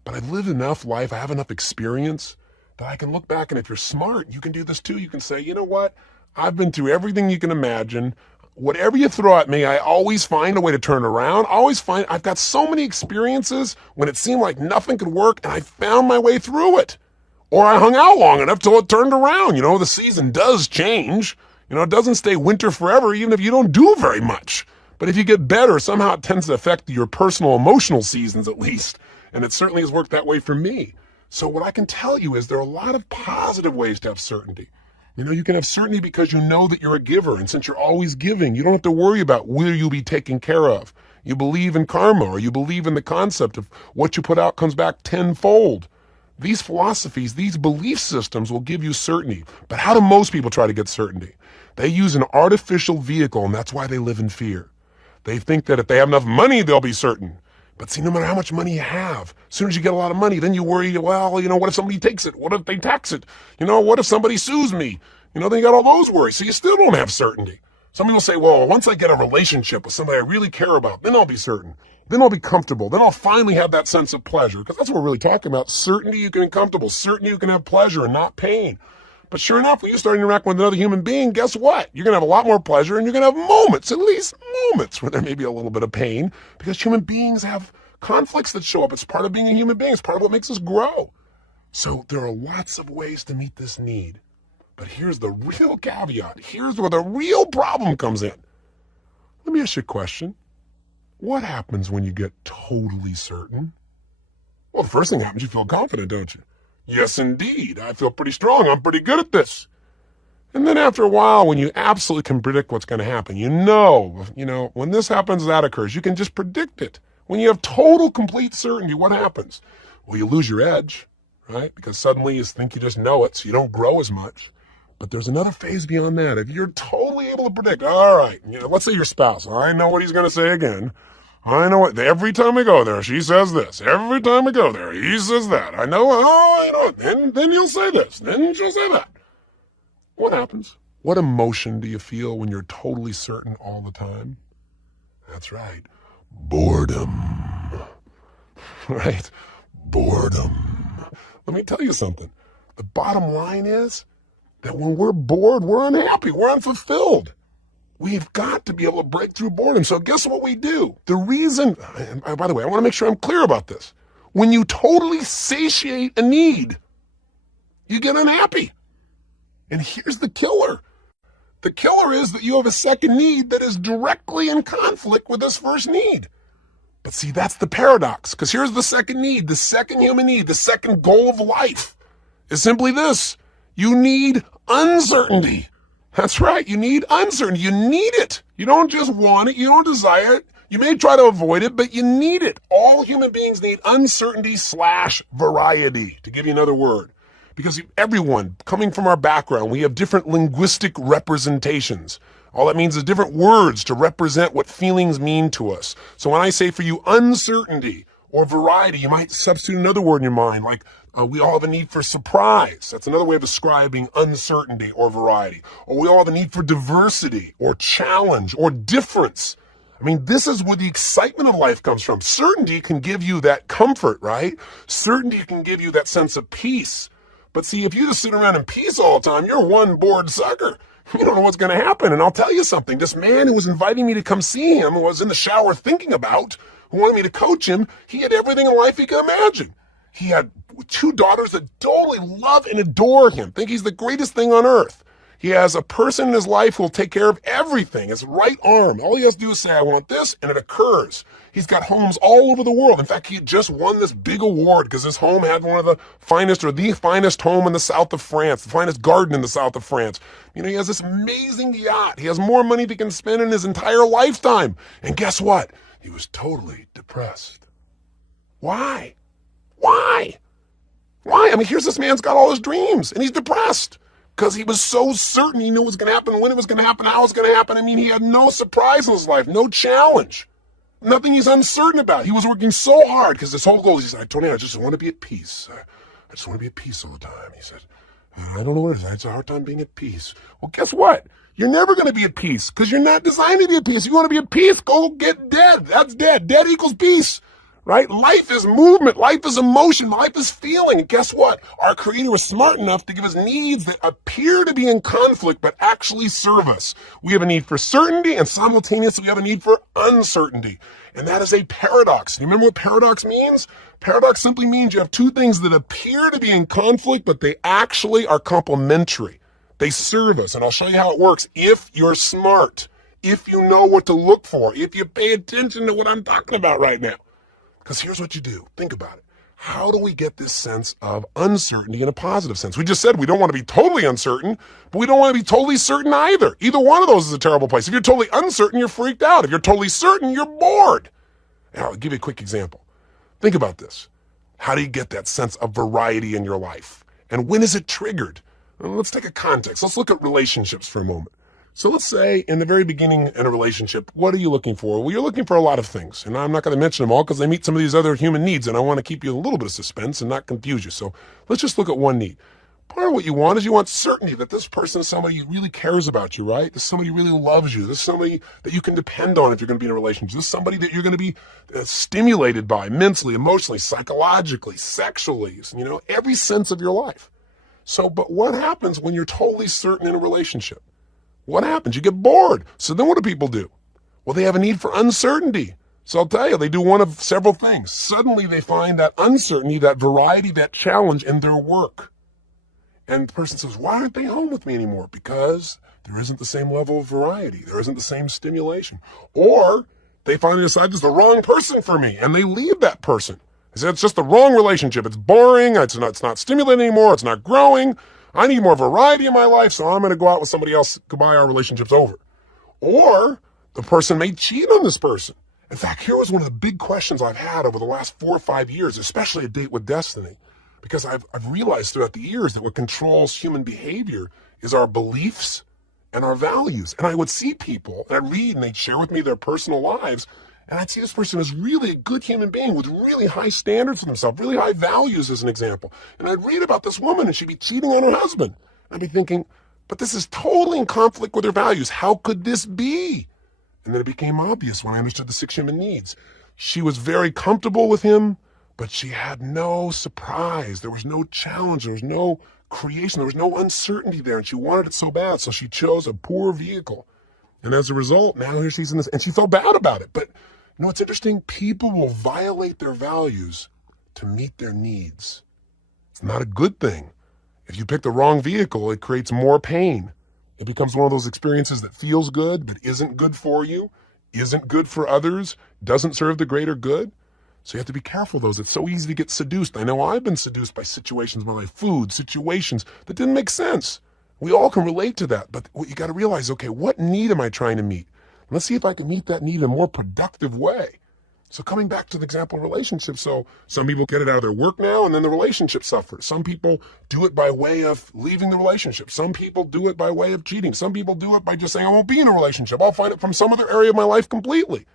But I've lived enough life, I have enough experience that I can look back, and if you're smart, you can do this too. You can say, you know what? I've been through everything you can imagine. Whatever you throw at me, I always find a way to turn around. I've got so many experiences when it seemed like nothing could work, and I found my way through it. Or I hung out long enough till it turned around. The season does change. It doesn't stay winter forever, even if you don't do very much. But if you get better, somehow it tends to affect your personal emotional seasons at least. And it certainly has worked that way for me. So what I can tell you is there are a lot of positive ways to have certainty. You can have certainty because you know that you're a giver. And since you're always giving, you don't have to worry about will you be taken care of. You believe in karma, or you believe in the concept of what you put out comes back tenfold. These philosophies, these belief systems will give you certainty. But how do most people try to get certainty? They use an artificial vehicle, and that's why they live in fear. They think that if they have enough money, they'll be certain. But see, no matter how much money you have, as soon as you get a lot of money, then you worry, well, what if somebody takes it? What if they tax it? What if somebody sues me? Then you got all those worries, so you still don't have certainty. Some people say, well, once I get a relationship with somebody I really care about, then I'll be certain. Then I'll be comfortable. Then I'll finally have that sense of pleasure. Because that's what we're really talking about. Certainty you can be comfortable. Certainty you can have pleasure and not pain. But sure enough, when you start interacting with another human being, guess what? You're going to have a lot more pleasure, and you're going to have moments, at least moments, where there may be a little bit of pain, because human beings have conflicts that show up. It's part of being a human being. It's part of what makes us grow. So there are lots of ways to meet this need. But here's the real caveat. Here's where the real problem comes in. Let me ask you a question. What happens when you get totally certain? Well, the first thing happens, you feel confident, don't you? Yes, indeed. I feel pretty strong. I'm pretty good at this. And then after a while, when you absolutely can predict what's going to happen, when this happens, that occurs. You can just predict it. When you have total, complete certainty, what happens? Well, you lose your edge, right? Because suddenly you think you just know it, so you don't grow as much. But there's another phase beyond that. If you're totally able to predict, all right, let's say your spouse, I know what he's going to say again. I know it. Every time we go there, she says this. Every time we go there, he says that. I know. Then he'll say this. Then she'll say that. What happens? What emotion do you feel when you're totally certain all the time? That's right. Boredom. Right? Boredom. Let me tell you something. The bottom line is that when we're bored, we're unhappy. We're unfulfilled. We've got to be able to break through boredom. So guess what we do? The reason, and by the way, I want to make sure I'm clear about this. When you totally satiate a need, you get unhappy. And here's the killer. The killer is that you have a second need that is directly in conflict with this first need. But see, that's the paradox, because here's the second need, the second human need, the second goal of life is simply this. You need uncertainty. That's right. You need uncertainty. You need it. You don't just want it. You don't desire it. You may try to avoid it, but you need it. All human beings need uncertainty/variety, to give you another word. Because everyone, coming from our background, we have different linguistic representations. All that means is different words to represent what feelings mean to us. So when I say for you uncertainty or variety, you might substitute another word in your mind, like we all have a need for surprise. That's another way of describing uncertainty or variety. Or we all have a need for diversity or challenge or difference. I mean, this is where the excitement of life comes from. Certainty can give you that comfort, right? Certainty can give you that sense of peace. But see, if you just sit around in peace all the time, you're one bored sucker. You don't know what's going to happen. And I'll tell you something. This man who was inviting me to come see him, who was in the shower thinking about, who wanted me to coach him, he had everything in life he could imagine. He had 2 daughters that totally love and adore him, think he's the greatest thing on earth. He has a person in his life who will take care of everything, his right arm. All he has to do is say, I want this, and it occurs. He's got homes all over the world. In fact, he had just won this big award because his home had one of the finest or the finest home in the south of France, the finest garden in the south of France. He has this amazing yacht. He has more money than he can spend in his entire lifetime. And guess what? He was totally depressed. Why? Why? I mean, here's this man's got all his dreams, and he's depressed because he was so certain he knew what was going to happen, when it was going to happen, how it was going to happen. I mean, he had no surprise in his life, no challenge, nothing he's uncertain about. He was working so hard because his whole goal is, he said, Tony, I just want to be at peace. I just want to be at peace all the time. He said, I don't know what it is. I have a hard time being at peace. Well, guess what? You're never going to be at peace because you're not designed to be at peace. You want to be at peace, go get dead. That's dead. Dead equals peace. Right? Life is movement. Life is emotion. Life is feeling. And guess what? Our Creator was smart enough to give us needs that appear to be in conflict, but actually serve us. We have a need for certainty, and simultaneously we have a need for uncertainty. And that is a paradox. You remember what paradox means? Paradox simply means you have 2 things that appear to be in conflict, but they actually are complementary. They serve us. And I'll show you how it works if you're smart, if you know what to look for, if you pay attention to what I'm talking about right now. Because here's what you do. Think about it. How do we get this sense of uncertainty in a positive sense? We just said we don't want to be totally uncertain, but we don't want to be totally certain either. Either one of those is a terrible place. If you're totally uncertain, you're freaked out. If you're totally certain, you're bored. And I'll give you a quick example. Think about this. How do you get that sense of variety in your life? And when is it triggered? Well, let's take a context. Let's look at relationships for a moment. So let's say in the very beginning in a relationship, what are you looking for? Well, you're looking for a lot of things. And I'm not going to mention them all because they meet some of these other human needs. And I want to keep you a little bit of suspense and not confuse you. So let's just look at one need. Part of what you want is you want certainty that this person is somebody who really cares about you, right? This is somebody who really loves you. This is somebody that you can depend on if you're going to be in a relationship. This is somebody that you're going to be stimulated by mentally, emotionally, psychologically, sexually, every sense of your life. So, but what happens when you're totally certain in a relationship? What happens? You get bored. So then what do people do? Well, they have a need for uncertainty. So I'll tell you, they do one of several things. Suddenly they find that uncertainty, that variety, that challenge in their work. And the person says, why aren't they home with me anymore? Because there isn't the same level of variety. There isn't the same stimulation. Or they finally decide this is the wrong person for me, and they leave that person. They say, it's just the wrong relationship. It's boring. It's not stimulating anymore. It's not growing. I need more variety in my life, so I'm going to go out with somebody else. Goodbye, our relationship's over. Or the person may cheat on this person. In fact, here was one of the big questions I've had over the last 4 or 5 years, especially a date with destiny. Because I've realized throughout the years that what controls human behavior is our beliefs and our values. And I would see people, and I'd read, and they'd share with me their personal lives, and I'd see this person as really a good human being with really high standards for themselves, really high values as an example. And I'd read about this woman, and she'd be cheating on her husband. I'd be thinking, but this is totally in conflict with her values. How could this be? And then it became obvious when I understood the 6 human needs. She was very comfortable with him, but she had no surprise. There was no challenge. There was no creation. There was no uncertainty there. And she wanted it so bad. So she chose a poor vehicle. And as a result, now here she's in this, and she felt bad about it. But you know what's interesting? People will violate their values to meet their needs. It's not a good thing. If you pick the wrong vehicle, it creates more pain. It becomes one of those experiences that feels good, but isn't good for you, isn't good for others, doesn't serve the greater good. So you have to be careful of those. It's so easy to get seduced. I know I've been seduced by situations in my life, food, situations that didn't make sense. We all can relate to that. But what you got to realize, okay, what need am I trying to meet? Let's see if I can meet that need in a more productive way. So coming back to the example of relationships, so some people get it out of their work now and then the relationship suffers. Some people do it by way of leaving the relationship. Some people do it by way of cheating. Some people do it by just saying, I won't be in a relationship. I'll find it from some other area of my life completely.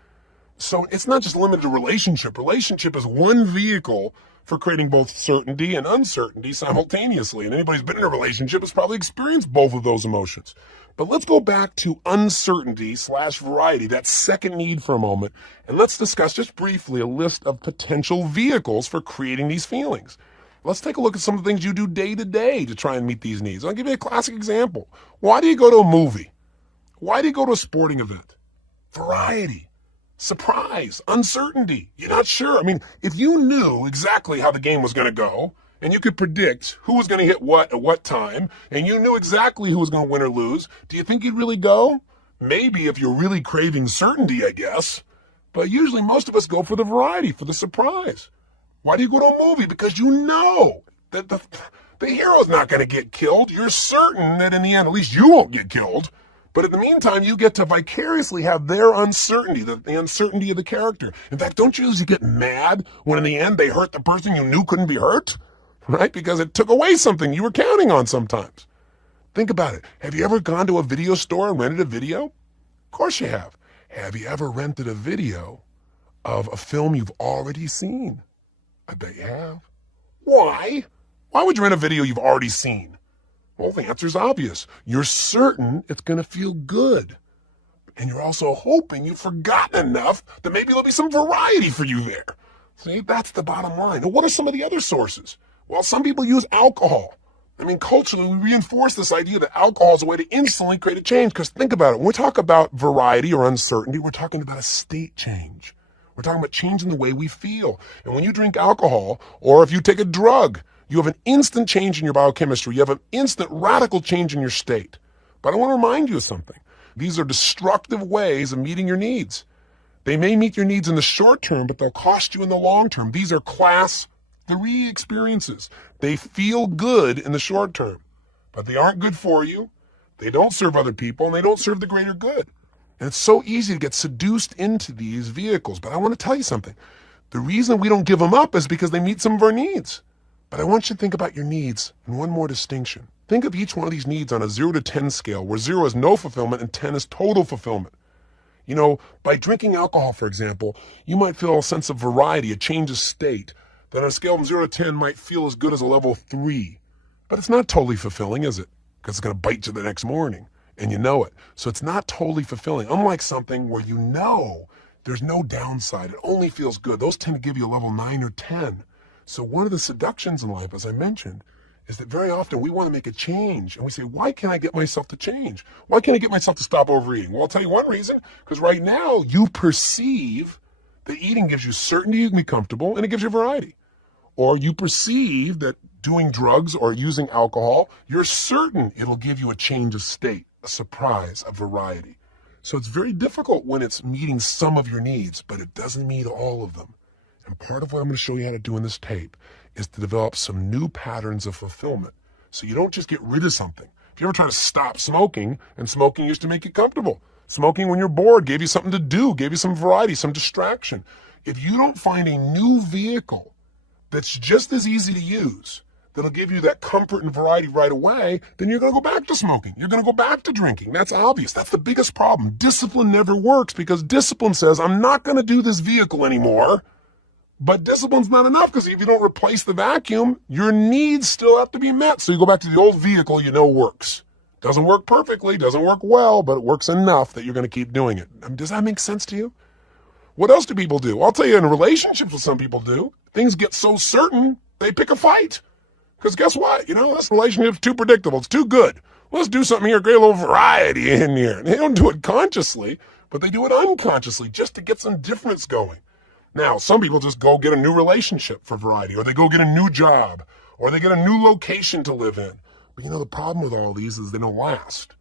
So it's not just limited to relationship. Relationship is one vehicle for creating both certainty and uncertainty simultaneously. And anybody who's been in a relationship has probably experienced both of those emotions. But let's go back to uncertainty/variety, that second need for a moment. And let's discuss just briefly a list of potential vehicles for creating these feelings. Let's take a look at some of the things you do day to day to try and meet these needs. I'll give you a classic example. Why do you go to a movie? Why do you go to a sporting event? Variety. Surprise, uncertainty. You're not sure. I mean, if you knew exactly how the game was going to go, and you could predict who was going to hit what at what time, and you knew exactly who was going to win or lose, do you think you'd really go? Maybe if you're really craving certainty, I guess. But usually most of us go for the variety, for the surprise. Why do you go to a movie? Because you know that the hero's not going to get killed. You're certain that in the end, at least you won't get killed. But in the meantime, you get to vicariously have their uncertainty, the uncertainty of the character. In fact, don't you usually get mad when in the end they hurt the person you knew couldn't be hurt? Right? Because it took away something you were counting on sometimes. Think about it. Have you ever gone to a video store and rented a video? Of course you have. Have you ever rented a video of a film you've already seen? I bet you have. Why? Why would you rent a video you've already seen? Well, the answer's obvious. You're certain it's going to feel good. And you're also hoping you've forgotten enough that maybe there'll be some variety for you there. See, that's the bottom line. Now, what are some of the other sources? Well, some people use alcohol. I mean, culturally, we reinforce this idea that alcohol is a way to instantly create a change. Because think about it. When we talk about variety or uncertainty, we're talking about a state change. We're talking about changing the way we feel. And when you drink alcohol, or if you take a drug, you have an instant change in your biochemistry. You have an instant radical change in your state. But I want to remind you of something. These are destructive ways of meeting your needs. They may meet your needs in the short term, but they'll cost you in the long term. These are class 3 experiences. They feel good in the short term, but they aren't good for you. They don't serve other people, and they don't serve the greater good. And it's so easy to get seduced into these vehicles. But I want to tell you something. The reason we don't give them up is because they meet some of our needs. But I want you to think about your needs in one more distinction. Think of each one of these needs on a 0 to 10 scale, where 0 is no fulfillment and 10 is total fulfillment. You know, by drinking alcohol, for example, you might feel a sense of variety, a change of state, that on a scale from 0 to 10 might feel as good as a level 3. But it's not totally fulfilling, is it? Because it's going to bite you the next morning, and you know it. So it's not totally fulfilling, unlike something where you know there's no downside. It only feels good. Those tend to give you a level 9 or 10. So one of the seductions in life, as I mentioned, is that very often we want to make a change. And we say, why can't I get myself to change? Why can't I get myself to stop overeating? Well, I'll tell you one reason. Because right now you perceive that eating gives you certainty, you can be comfortable, and it gives you variety. Or you perceive that doing drugs or using alcohol, you're certain it'll give you a change of state, a surprise, a variety. So it's very difficult when it's meeting some of your needs, but it doesn't meet all of them. And part of what I'm going to show you how to do in this tape is to develop some new patterns of fulfillment. So you don't just get rid of something. If you ever try to stop smoking, and smoking used to make you comfortable. Smoking when you're bored gave you something to do, gave you some variety, some distraction. If you don't find a new vehicle that's just as easy to use, that'll give you that comfort and variety right away, then you're going to go back to smoking. You're going to go back to drinking. That's obvious. That's the biggest problem. Discipline never works because discipline says, I'm not going to do this vehicle anymore. But discipline's not enough because if you don't replace the vacuum, your needs still have to be met. So you go back to the old vehicle you know works. Doesn't work perfectly, doesn't work well, but it works enough that you're going to keep doing it. Does that make sense to you? What else do people do? I'll tell you, in relationships, what some people do, things get so certain, they pick a fight. Because guess what? This relationship's too predictable. It's too good. Let's do something here, create a little variety in here. They don't do it consciously, but they do it unconsciously just to get some difference going. Now, some people just go get a new relationship for variety, or they go get a new job, or they get a new location to live in. But the problem with all these is they don't last.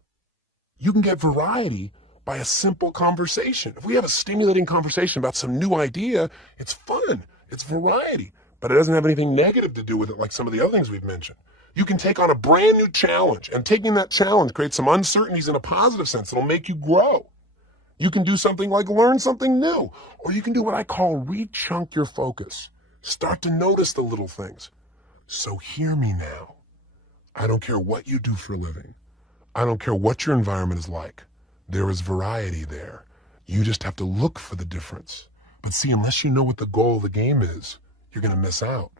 You can get variety by a simple conversation. If we have a stimulating conversation about some new idea, it's fun. It's variety, but it doesn't have anything negative to do with it like some of the other things we've mentioned. You can take on a brand new challenge, and taking that challenge creates some uncertainties in a positive sense that'll make you grow. You can do something like learn something new, or you can do what I call re-chunk your focus. Start to notice the little things. So hear me now. I don't care what you do for a living. I don't care what your environment is like. There is variety there. You just have to look for the difference. But see, unless you know what the goal of the game is, you're going to miss out.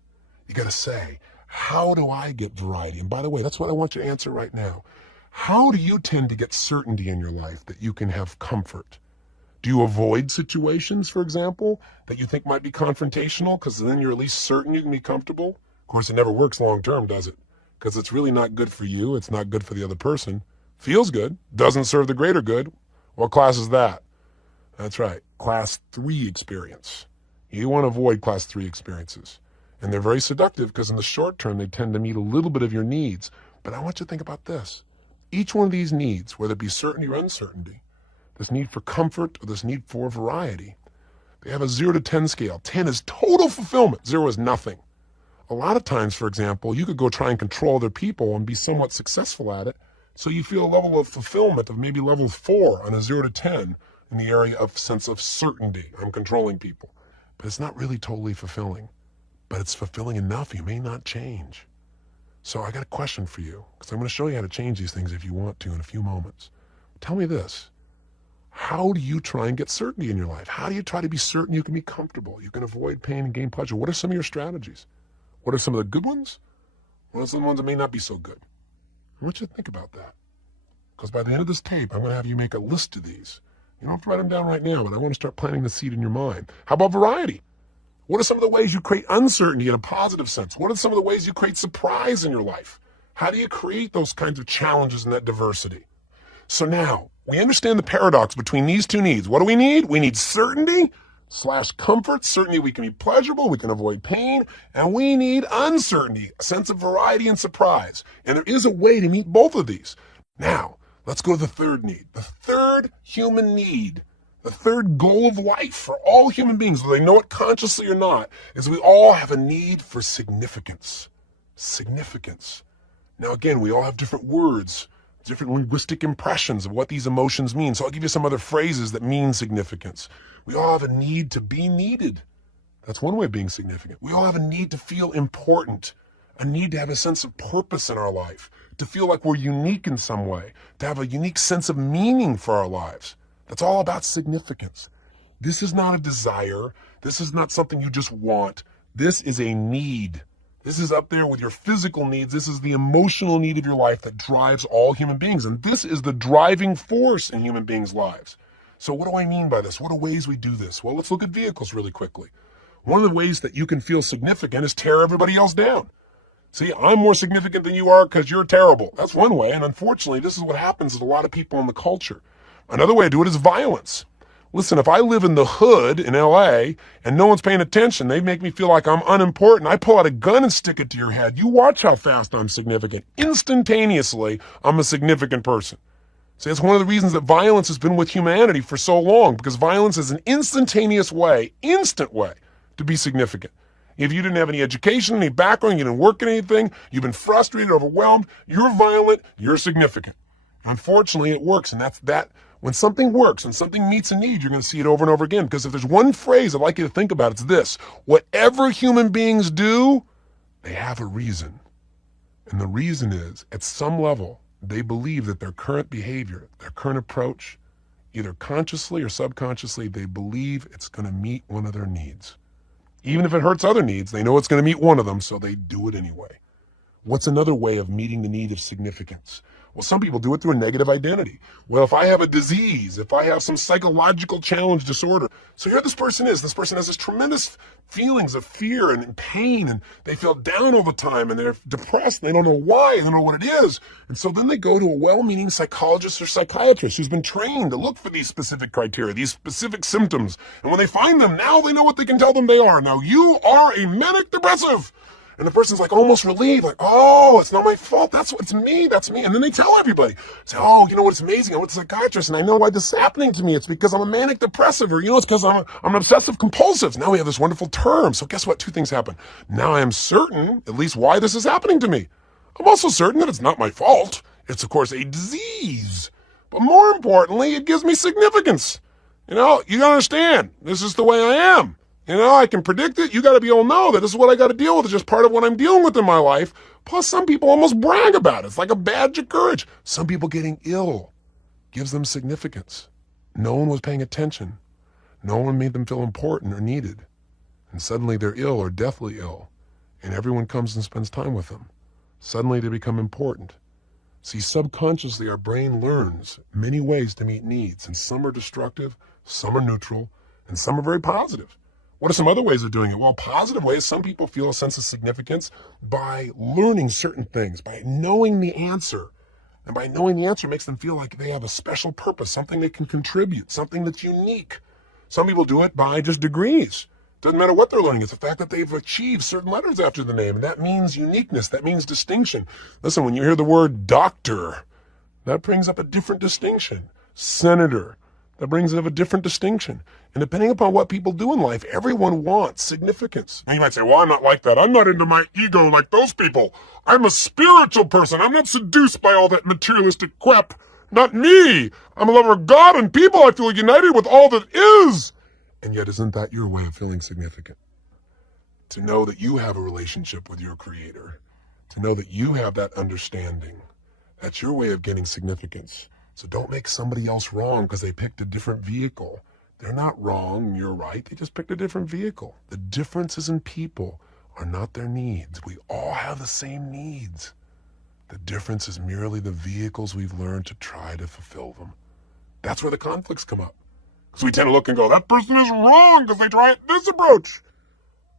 You got to say, how do I get variety? And by the way, that's what I want you to answer right now. How do you tend to get certainty in your life that you can have comfort? Do you avoid situations, for example, that you think might be confrontational because then you're at least certain you can be comfortable? Of course, it never works long term, does it? Because it's really not good for you. It's not good for the other person. Feels good. Doesn't serve the greater good. What class is that? That's right. Class 3 experience. You want to avoid class 3 experiences. And they're very seductive because in the short term, they tend to meet a little bit of your needs. But I want you to think about this. Each one of these needs, whether it be certainty or uncertainty, this need for comfort or this need for variety, they have a 0 to 10 scale. 10 is total fulfillment. 0 is nothing. A lot of times, for example, you could go try and control other people and be somewhat successful at it. So you feel a level of fulfillment of maybe level 4 on a 0 to 10 in the area of sense of certainty. I'm controlling people. But it's not really totally fulfilling. But it's fulfilling enough you may not change. So I got a question for you, because I'm going to show you how to change these things if you want to in a few moments. Tell me this. How do you try and get certainty in your life? How do you try to be certain you can be comfortable? You can avoid pain and gain pleasure. What are some of your strategies? What are some of the good ones? What are some ones that may not be so good? I want you to think about that. Because by the end of this tape, I'm going to have you make a list of these. You don't have to write them down right now, but I want to start planting the seed in your mind. How about variety? What are some of the ways you create uncertainty in a positive sense? What are some of the ways you create surprise in your life? How do you create those kinds of challenges and that diversity? So now, we understand the paradox between these two needs. What do we need? We need certainty / comfort. Certainty we can be pleasurable, we can avoid pain, and we need uncertainty, a sense of variety and surprise. And there is a way to meet both of these. Now, let's go to the third need. The third human need. The third goal of life for all human beings, whether they know it consciously or not, is we all have a need for significance. Significance. Now again, we all have different words, different linguistic impressions of what these emotions mean. So I'll give you some other phrases that mean significance. We all have a need to be needed. That's one way of being significant. We all have a need to feel important, a need to have a sense of purpose in our life, to feel like we're unique in some way, to have a unique sense of meaning for our lives. That's all about significance. This is not a desire. This is not something you just want. This is a need. This is up there with your physical needs. This is the emotional need of your life that drives all human beings. And this is the driving force in human beings' lives. So what do I mean by this? What are ways we do this? Well, let's look at vehicles really quickly. One of the ways that you can feel significant is tear everybody else down. See, I'm more significant than you are because you're terrible. That's one way. And unfortunately, this is what happens to a lot of people in the culture. Another way to do it is violence. Listen, if I live in the hood in LA and no one's paying attention, they make me feel like I'm unimportant. I pull out a gun and stick it to your head. You watch how fast I'm significant. Instantaneously, I'm a significant person. See, that's one of the reasons that violence has been with humanity for so long, because violence is an instantaneous way, instant way to be significant. If you didn't have any education, any background, you didn't work at anything, you've been frustrated, overwhelmed, you're violent, you're significant. Unfortunately, it works, and that's that. When something works, when something meets a need, you're going to see it over and over again. Because if there's one phrase I'd like you to think about, it's this: whatever human beings do, they have a reason. And the reason is, at some level, they believe that their current behavior, their current approach, either consciously or subconsciously, they believe it's going to meet one of their needs. Even if it hurts other needs, they know it's going to meet one of them, so they do it anyway. What's another way of meeting the need of significance? Well, some people do it through a negative identity. Well, if I have a disease, if I have some psychological challenge disorder. So here this person is. This person has this tremendous feelings of fear and pain, and they feel down all the time, and they're depressed, and they don't know why, they don't know what it is. And so then they go to a well-meaning psychologist or psychiatrist who's been trained to look for these specific criteria, these specific symptoms. And when they find them, now they know what they can tell them they are. Now, you are a manic depressive. And the person's like almost relieved, like, oh, it's not my fault. It's me. And then they tell everybody. Say, oh, you know what? It's amazing. I went to a psychiatrist and I know why this is happening to me. It's because I'm a manic depressive, or, it's because I'm an obsessive compulsive. Now we have this wonderful term. So guess what? Two things happen. Now I am certain, at least, why this is happening to me. I'm also certain that it's not my fault. It's, of course, a disease. But more importantly, it gives me significance. You gotta understand, this is the way I am. I can predict it. You got to be able to know that this is what I got to deal with. It's just part of what I'm dealing with in my life. Plus, some people almost brag about it. It's like a badge of courage. Some people getting ill gives them significance. No one was paying attention. No one made them feel important or needed. And suddenly they're ill or deathly ill. And everyone comes and spends time with them. Suddenly they become important. See, subconsciously our brain learns many ways to meet needs. And some are destructive, some are neutral, and some are very positive. What are some other ways of doing it? Well, positive ways, some people feel a sense of significance by learning certain things, by knowing the answer. And by knowing the answer makes them feel like they have a special purpose, something they can contribute, something that's unique. Some people do it by just degrees. Doesn't matter what they're learning. It's the fact that they've achieved certain letters after the name. And that means uniqueness. That means distinction. Listen, when you hear the word doctor, that brings up a different distinction. Senator, that brings up a different distinction. And depending upon what people do in life, everyone wants significance. Now you might say, well, I'm not like that. I'm not into my ego like those people. I'm a spiritual person. I'm not seduced by all that materialistic crap. Not me. I'm a lover of God and people. I feel united with all that is. And yet, isn't that your way of feeling significant? To know that you have a relationship with your Creator. To know that you have that understanding. That's your way of getting significance. So don't make somebody else wrong because they picked a different vehicle. They're not wrong and you're right. They just picked a different vehicle. The differences in people are not their needs. We all have the same needs. The difference is merely the vehicles we've learned to try to fulfill them. That's where the conflicts come up. Because we tend to look and go, that person is wrong because they try this approach.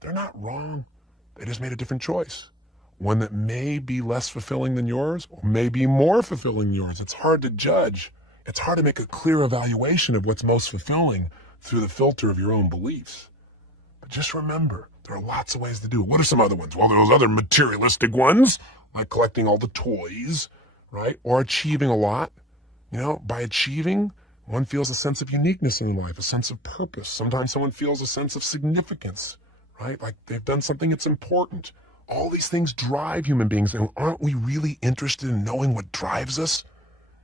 They're not wrong. They just made a different choice. One that may be less fulfilling than yours, or may be more fulfilling than yours. It's hard to judge. It's hard to make a clear evaluation of what's most fulfilling through the filter of your own beliefs. But just remember, there are lots of ways to do it. What are some other ones? Well, there's other materialistic ones, like collecting all the toys, right? Or achieving a lot. By achieving, one feels a sense of uniqueness in life, a sense of purpose. Sometimes someone feels a sense of significance, right? Like they've done something that's important. All these things drive human beings, and aren't we really interested in knowing what drives us?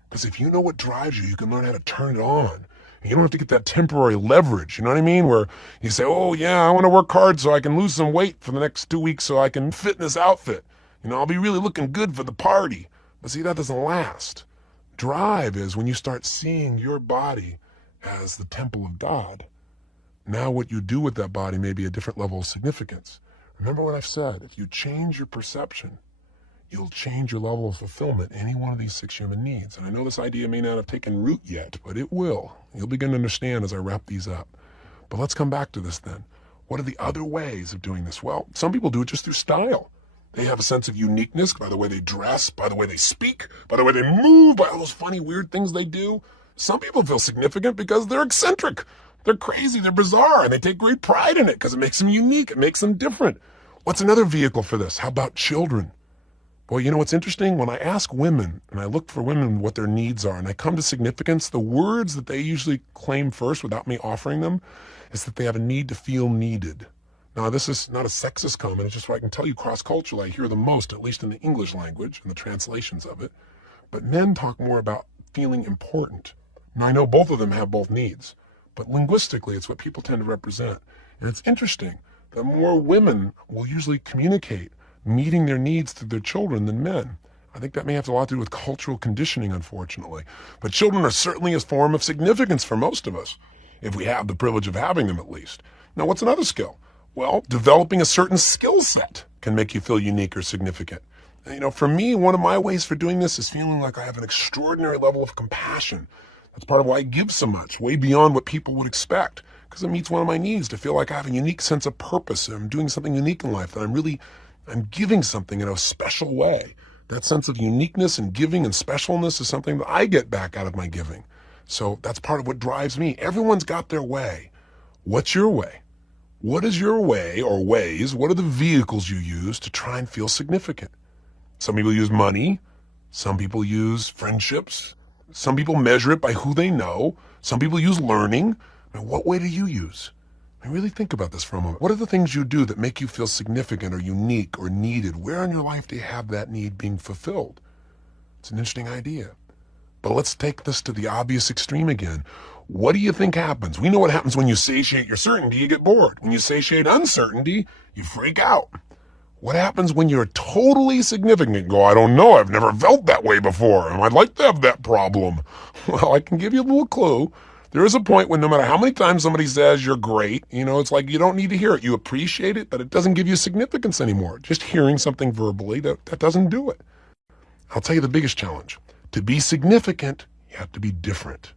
Because if you know what drives you, you can learn how to turn it on. And you don't have to get that temporary leverage, you know what I mean? Where you say, oh yeah, I want to work hard so I can lose some weight for the next 2 weeks so I can fit in this outfit. I'll be really looking good for the party. But see, that doesn't last. Drive is when you start seeing your body as the temple of God. Now what you do with that body may be a different level of significance. Remember what I've said, if you change your perception, you'll change your level of fulfillment, any one of these 6 human needs. And I know this idea may not have taken root yet, but it will. You'll begin to understand as I wrap these up. But let's come back to this then. What are the other ways of doing this? Well, some people do it just through style. They have a sense of uniqueness by the way they dress, by the way they speak, by the way they move, by all those funny, weird things they do. Some people feel significant because they're eccentric. They're crazy, they're bizarre, and they take great pride in it because it makes them unique, it makes them different. What's another vehicle for this? How about children? Well, what's interesting? When I ask women, and I look for women what their needs are, and I come to significance, the words that they usually claim first without me offering them is that they have a need to feel needed. Now, this is not a sexist comment, it's just what I can tell you cross-culturally I hear the most, at least in the English language and the translations of it. but men talk more about feeling important. Now, I know both of them have both needs, but linguistically, it's what people tend to represent. And it's interesting that more women will usually communicate meeting their needs through their children than men. I think that may have a lot to do with cultural conditioning, unfortunately. But children are certainly a form of significance for most of us, if we have the privilege of having them at least. Now, what's another skill? Well, developing a certain skill set can make you feel unique or significant. And, for me, one of my ways for doing this is feeling like I have an extraordinary level of compassion. That's part of why I give so much, way beyond what people would expect, because it meets one of my needs to feel like I have a unique sense of purpose and I'm doing something unique in life, that I'm giving something in a special way. That sense of uniqueness and giving and specialness is something that I get back out of my giving. So that's part of what drives me. Everyone's got their way. What's your way? What is your way or ways? What are the vehicles you use to try and feel significant? Some people use money. Some people use friendships. Some people measure it by who they know. Some people use learning. What way do you use? Really think about this for a moment. What are the things you do that make you feel significant or unique or needed? Where in your life do you have that need being fulfilled? It's an interesting idea. But let's take this to the obvious extreme again. What do you think happens? We know what happens when you satiate your certainty, you get bored. When you satiate uncertainty, you freak out. What happens when you're totally significant and go, I don't know, I've never felt that way before, and I'd like to have that problem? Well, I can give you a little clue. There is a point when no matter how many times somebody says you're great, it's like you don't need to hear it. You appreciate it, but it doesn't give you significance anymore. Just hearing something verbally, that doesn't do it. I'll tell you the biggest challenge. To be significant, you have to be different.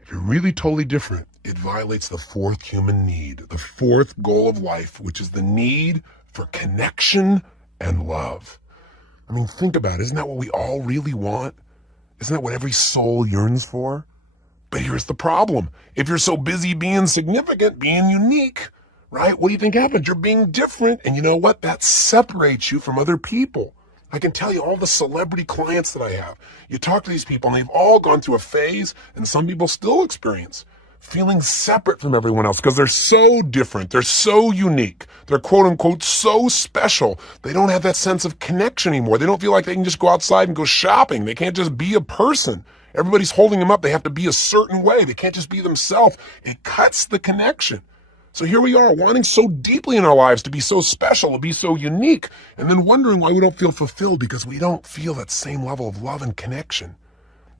If you're really totally different, it violates the fourth human need, the fourth goal of life, which is the need for connection and love. Think about it. Isn't that what we all really want? Isn't that what every soul yearns for? But here's the problem. If you're so busy being significant, being unique, right? What do you think happens? You're being different. And you know what? That separates you from other people. I can tell you all the celebrity clients that I have. You talk to these people and they've all gone through a phase, and some people still experience feeling separate from everyone else because they're so different. They're so unique. They're quote unquote so special. They don't have that sense of connection anymore. They don't feel like they can just go outside and go shopping. They can't just be a person. Everybody's holding them up. They have to be a certain way. They can't just be themselves. It cuts the connection. So here we are, wanting so deeply in our lives to be so special, to be so unique, and then wondering why we don't feel fulfilled because we don't feel that same level of love and connection.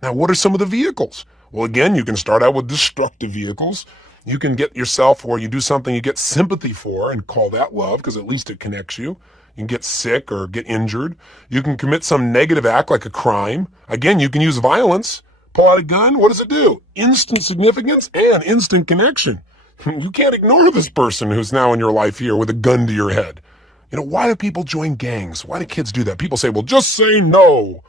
Now, what are some of the vehicles? Well, again, you can start out with destructive vehicles. You can get yourself, or you do something you get sympathy for and call that love because at least it connects you. You can get sick or get injured. You can commit some negative act like a crime. Again, you can use violence. Pull out a gun. What does it do? Instant significance and instant connection. You can't ignore this person who's now in your life here with a gun to your head. Why do people join gangs? Why do kids do that? People say, well, just say no.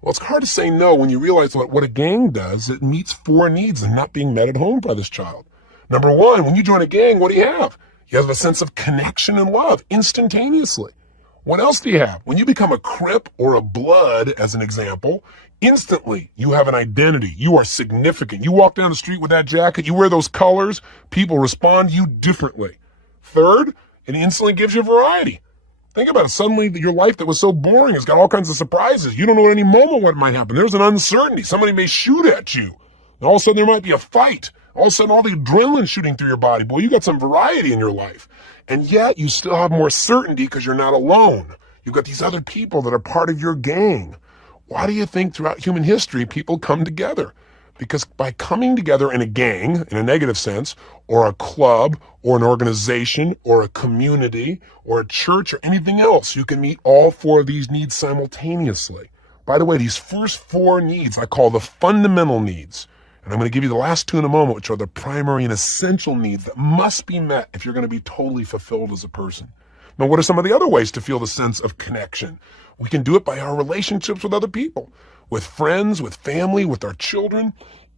Well, it's hard to say no when you realize what a gang does. It meets four needs that are not being met at home by this child. Number one, when you join a gang, what do you have? You have a sense of connection and love instantaneously. What else do you have? When you become a Crip or a Blood, as an example, instantly you have an identity. You are significant. You walk down the street with that jacket, you wear those colors, people respond to you differently. Third, it instantly gives you variety. Think about it. Suddenly your life that was so boring has got all kinds of surprises. You don't know at any moment what might happen. There's an uncertainty. Somebody may shoot at you. And all of a sudden there might be a fight. All of a sudden all the adrenaline shooting through your body. Boy, you got some variety in your life. And yet you still have more certainty because you're not alone. You've got these other people that are part of your gang. Why do you think throughout human history people come together? Because by coming together in a gang, in a negative sense, or a club, or an organization, or a community, or a church, or anything else, you can meet all four of these needs simultaneously. By the way, these first four needs I call the fundamental needs. And I'm going to give you the last two in a moment, which are the primary and essential needs that must be met if you're going to be totally fulfilled as a person. Now, what are some of the other ways to feel the sense of connection? We can do it by our relationships with other people, with friends, with family, with our children,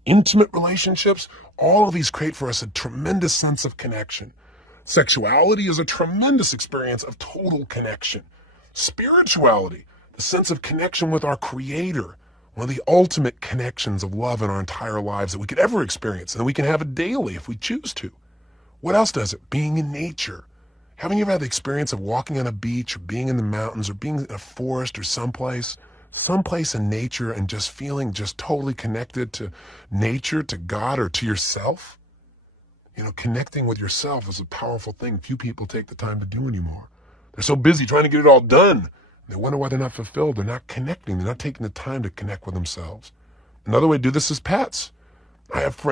intimate relationships. All of these create for us a tremendous sense of connection. Sexuality is a tremendous experience of total connection. Spirituality, the sense of connection with our Creator, one of the ultimate connections of love in our entire lives that we could ever experience, and we can have it daily if we choose to. What else does it? Being in nature. Haven't you ever had the experience of walking on a beach or being in the mountains or being in a forest or someplace? someplace in nature and just feeling just totally connected to nature, to God, or to yourself. Connecting with yourself is a powerful thing few people take the time to do anymore. They're so busy trying to get it all done. They wonder why they're not fulfilled. They're not connecting. They're not taking the time to connect with themselves. Another way to do this is pets. I have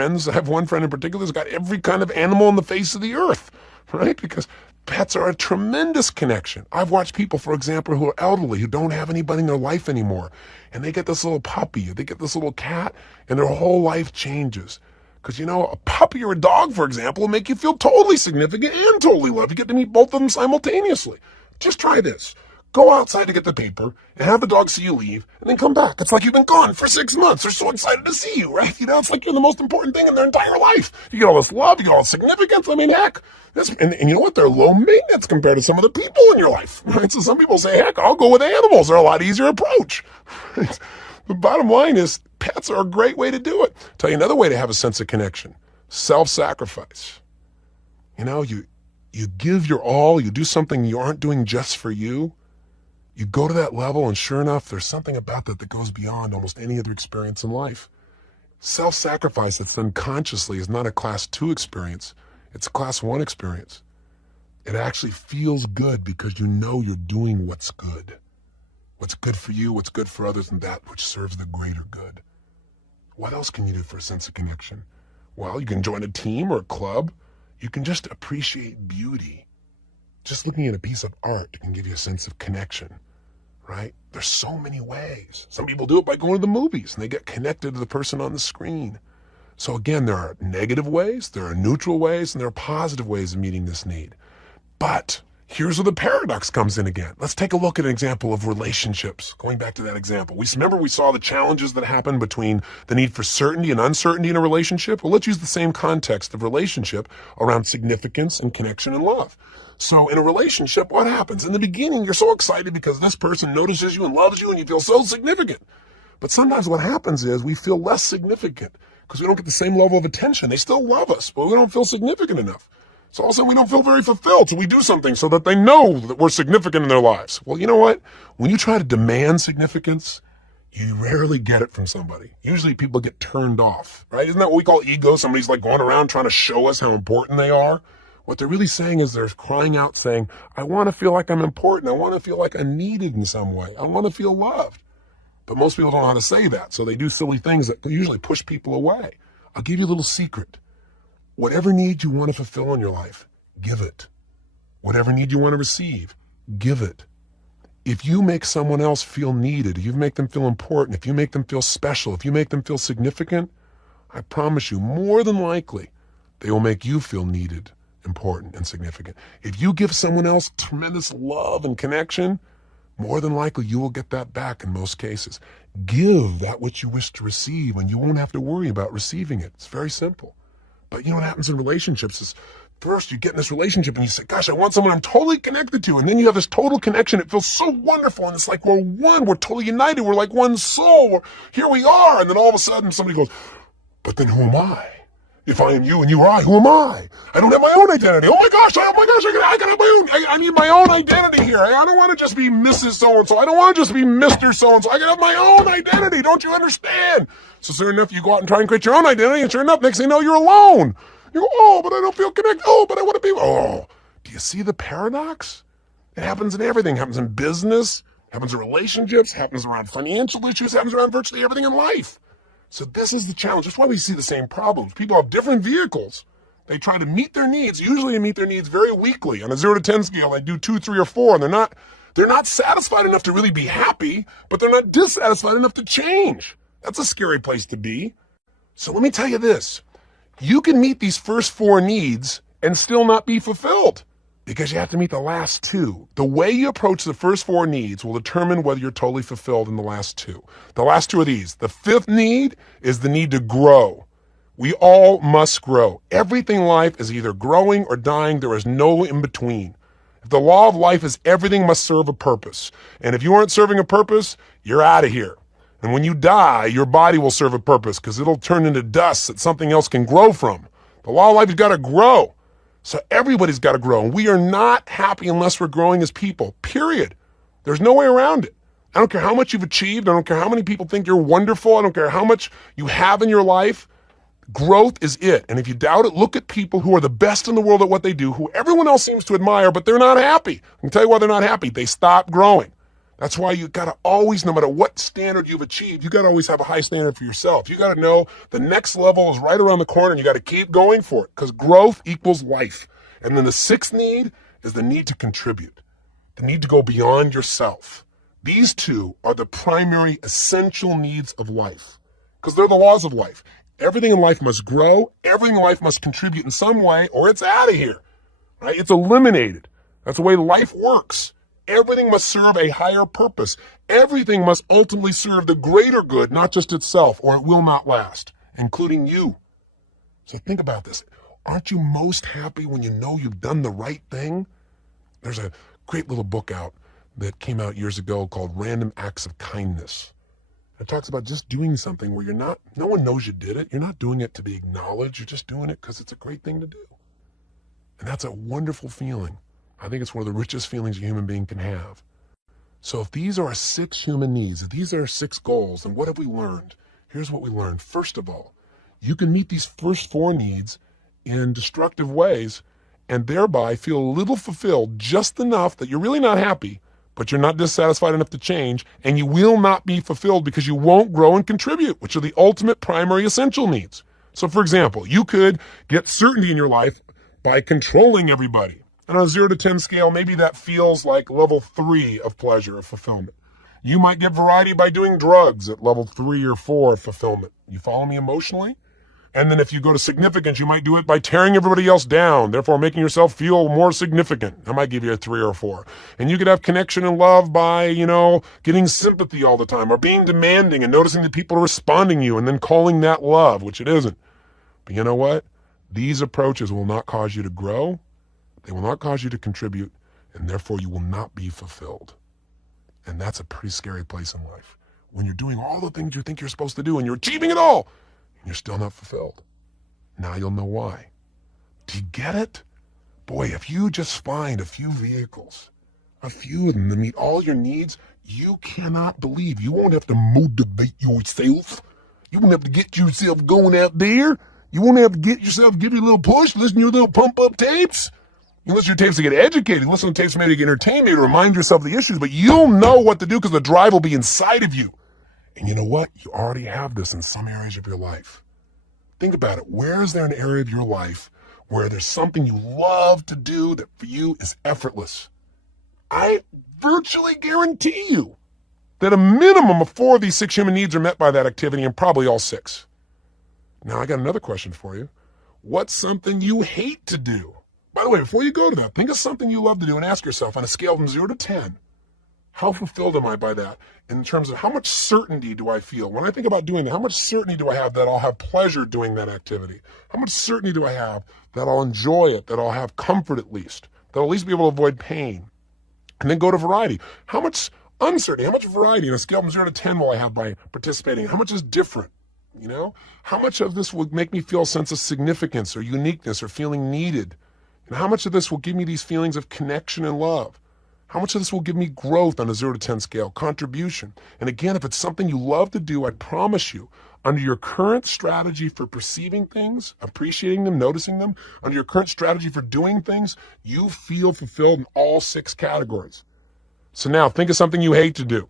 one friend in particular who's got every kind of animal on the face of the earth, right? Because pets are a tremendous connection. I've watched people, for example, who are elderly, who don't have anybody in their life anymore, and they get this little puppy, or they get this little cat, and their whole life changes. Because, a puppy or a dog, for example, will make you feel totally significant and totally loved. You get to meet both of them simultaneously. Just try this. Go outside to get the paper and have the dog see you leave and then come back. It's like you've been gone for 6 months. They're so excited to see you, right? It's like you're the most important thing in their entire life. You get all this love, you get all this significance. I mean, heck. And you know what? They're low maintenance compared to some of the people in your life, right? So some people say, heck, I'll go with animals. They're a lot easier approach. Right? The bottom line is pets are a great way to do it. Tell you another way to have a sense of connection. Self-sacrifice. You give your all. You do something you aren't doing just for you. You go to that level, and sure enough, there's something about that goes beyond almost any other experience in life. Self-sacrifice that's done consciously is not a class 2 experience. It's a class 1 experience. It actually feels good because you know you're doing what's good. What's good for you, what's good for others, and that which serves the greater good. What else can you do for a sense of connection? Well, you can join a team or a club. You can just appreciate beauty. Just looking at a piece of art can give you a sense of connection, right? There's so many ways. Some people do it by going to the movies, and they get connected to the person on the screen. So again, there are negative ways, there are neutral ways, and there are positive ways of meeting this need. But here's where the paradox comes in again. Let's take a look at an example of relationships. Going back to that example. Remember we saw the challenges that happen between the need for certainty and uncertainty in a relationship? Well, let's use the same context of relationship around significance and connection and love. So in a relationship, what happens? In the beginning, you're so excited because this person notices you and loves you and you feel so significant. But sometimes what happens is we feel less significant because we don't get the same level of attention. They still love us, but we don't feel significant enough. So all of a sudden we don't feel very fulfilled. So we do something so that they know that we're significant in their lives. Well, you know what? When you try to demand significance, you rarely get it from somebody. Usually people get turned off, right? Isn't that what we call ego? Somebody's like going around trying to show us how important they are. What they're really saying is they're crying out saying, I want to feel like I'm important. I want to feel like I'm needed in some way. I want to feel loved. But most people don't know how to say that. So they do silly things that usually push people away. I'll give you a little secret. Whatever need you want to fulfill in your life, give it. Whatever need you want to receive, give it. If you make someone else feel needed, if you make them feel important, if you make them feel special, if you make them feel significant, I promise you, more than likely, they will make you feel needed, important, and significant. If you give someone else tremendous love and connection, more than likely you will get that back in most cases. Give that which you wish to receive, and you won't have to worry about receiving it. It's very simple. But you know what happens in relationships is first you get in this relationship and you say, gosh, I want someone I'm totally connected to. And then you have this total connection. It feels so wonderful. And it's like we're one. We're totally united. We're like one soul. Here we are. And then all of a sudden somebody goes, but then who am I? If I am you and you are I, who am I? I don't have my own identity. Oh my gosh, I gotta have my own. I need my own identity here. I don't want to just be Mrs. So-and-so. I don't want to just be Mr. So-and-so. I gotta have my own identity. Don't you understand? So sure enough, you go out and try and create your own identity, and sure enough, next thing you know, you're alone. You go, oh, but I don't feel connected. Oh, but I want to be. Oh, do you see the paradox? It happens in everything. It happens in business, happens in relationships, happens around financial issues, happens around virtually everything in life. So this is the challenge. That's why we see the same problems. People have different vehicles. They try to meet their needs. Usually they meet their needs very weakly. On a 0 to 10 scale, they do 2, 3, or 4, and they're not satisfied enough to really be happy, but they're not dissatisfied enough to change. That's a scary place to be. So let me tell you this. You can meet these first 4 needs and still not be fulfilled because you have to meet the last 2. The way you approach the first 4 needs will determine whether you're totally fulfilled in the last 2. The last 2 are these. The 5th need is the need to grow. We all must grow. Everything in life is either growing or dying. There is no in between. If the law of life is everything must serve a purpose. And if you aren't serving a purpose, you're out of here. And when you die, your body will serve a purpose because it'll turn into dust that something else can grow from. The law of life has got to grow. So everybody's got to grow. And we are not happy unless we're growing as people, period. There's no way around it. I don't care how much you've achieved. I don't care how many people think you're wonderful. I don't care how much you have in your life. Growth is it. And if you doubt it, look at people who are the best in the world at what they do, who everyone else seems to admire, but they're not happy. I can tell you why they're not happy. They stop growing. That's why you got to always, no matter what standard you've achieved, you got to always have a high standard for yourself. You got to know the next level is right around the corner and you got to keep going for it because growth equals life. And then the sixth need is the need to contribute, the need to go beyond yourself. These two are the primary essential needs of life because they're the laws of life. Everything in life must grow. Everything in life must contribute in some way or it's out of here, right? It's eliminated. That's the way life works. Everything must serve a higher purpose. Everything must ultimately serve the greater good, not just itself, or it will not last, including you. So think about this. Aren't you most happy when you know you've done the right thing? There's a great little book out that came out years ago called Random Acts of Kindness. It talks about just doing something where no one knows you did it. You're not doing it to be acknowledged. You're just doing it because it's a great thing to do. And that's a wonderful feeling. I think it's one of the richest feelings a human being can have. So if these are our 6 human needs, if these are our 6 goals, then what have we learned? Here's what we learned. First of all, you can meet these first 4 needs in destructive ways and thereby feel a little fulfilled, just enough that you're really not happy, but you're not dissatisfied enough to change, and you will not be fulfilled because you won't grow and contribute, which are the ultimate primary essential needs. So for example, you could get certainty in your life by controlling everybody. And on a 0 to 10 scale, maybe that feels like level 3 of pleasure, of fulfillment. You might get variety by doing drugs at level 3 or 4 of fulfillment. You follow me emotionally? And then if you go to significance, you might do it by tearing everybody else down, therefore making yourself feel more significant. I might give you a 3 or 4. And you could have connection and love by, getting sympathy all the time or being demanding and noticing that people are responding to you and then calling that love, which it isn't. But you know what? These approaches will not cause you to grow. They will not cause you to contribute, and therefore you will not be fulfilled. And that's a pretty scary place in life. When you're doing all the things you think you're supposed to do and you're achieving it all, and you're still not fulfilled. Now you'll know why. Do you get it? Boy, if you just find a few vehicles, a few of them to meet all your needs, you cannot believe. You won't have to motivate yourself. You won't have to get yourself going out there. You won't have to give you a little push, listen to your little pump-up tapes. You listen to your tapes to get educated. Listen to tapes maybe to get entertained, maybe to remind yourself of the issues, but you'll know what to do because the drive will be inside of you. And you know what? You already have this in some areas of your life. Think about it. Where is there an area of your life where there's something you love to do that for you is effortless? I virtually guarantee you that a minimum of 4 of these 6 human needs are met by that activity, and probably all 6. Now, I got another question for you. What's something you hate to do? By the way, before you go to that, think of something you love to do and ask yourself on a scale from 0 to 10, how fulfilled am I by that? In terms of how much certainty do I feel? When I think about doing that, how much certainty do I have that I'll have pleasure doing that activity? How much certainty do I have that I'll enjoy it, that I'll have comfort at least, that I'll at least be able to avoid pain? And then go to variety. How much uncertainty, how much variety on a scale from 0 to 10 will I have by participating? How much is different? How much of this will make me feel a sense of significance or uniqueness or feeling needed? And how much of this will give me these feelings of connection and love? How much of this will give me growth on a 0 to 10 scale, contribution? And again, if it's something you love to do, I promise you, under your current strategy for perceiving things, appreciating them, noticing them, under your current strategy for doing things, you feel fulfilled in all 6 categories. So now think of something you hate to do.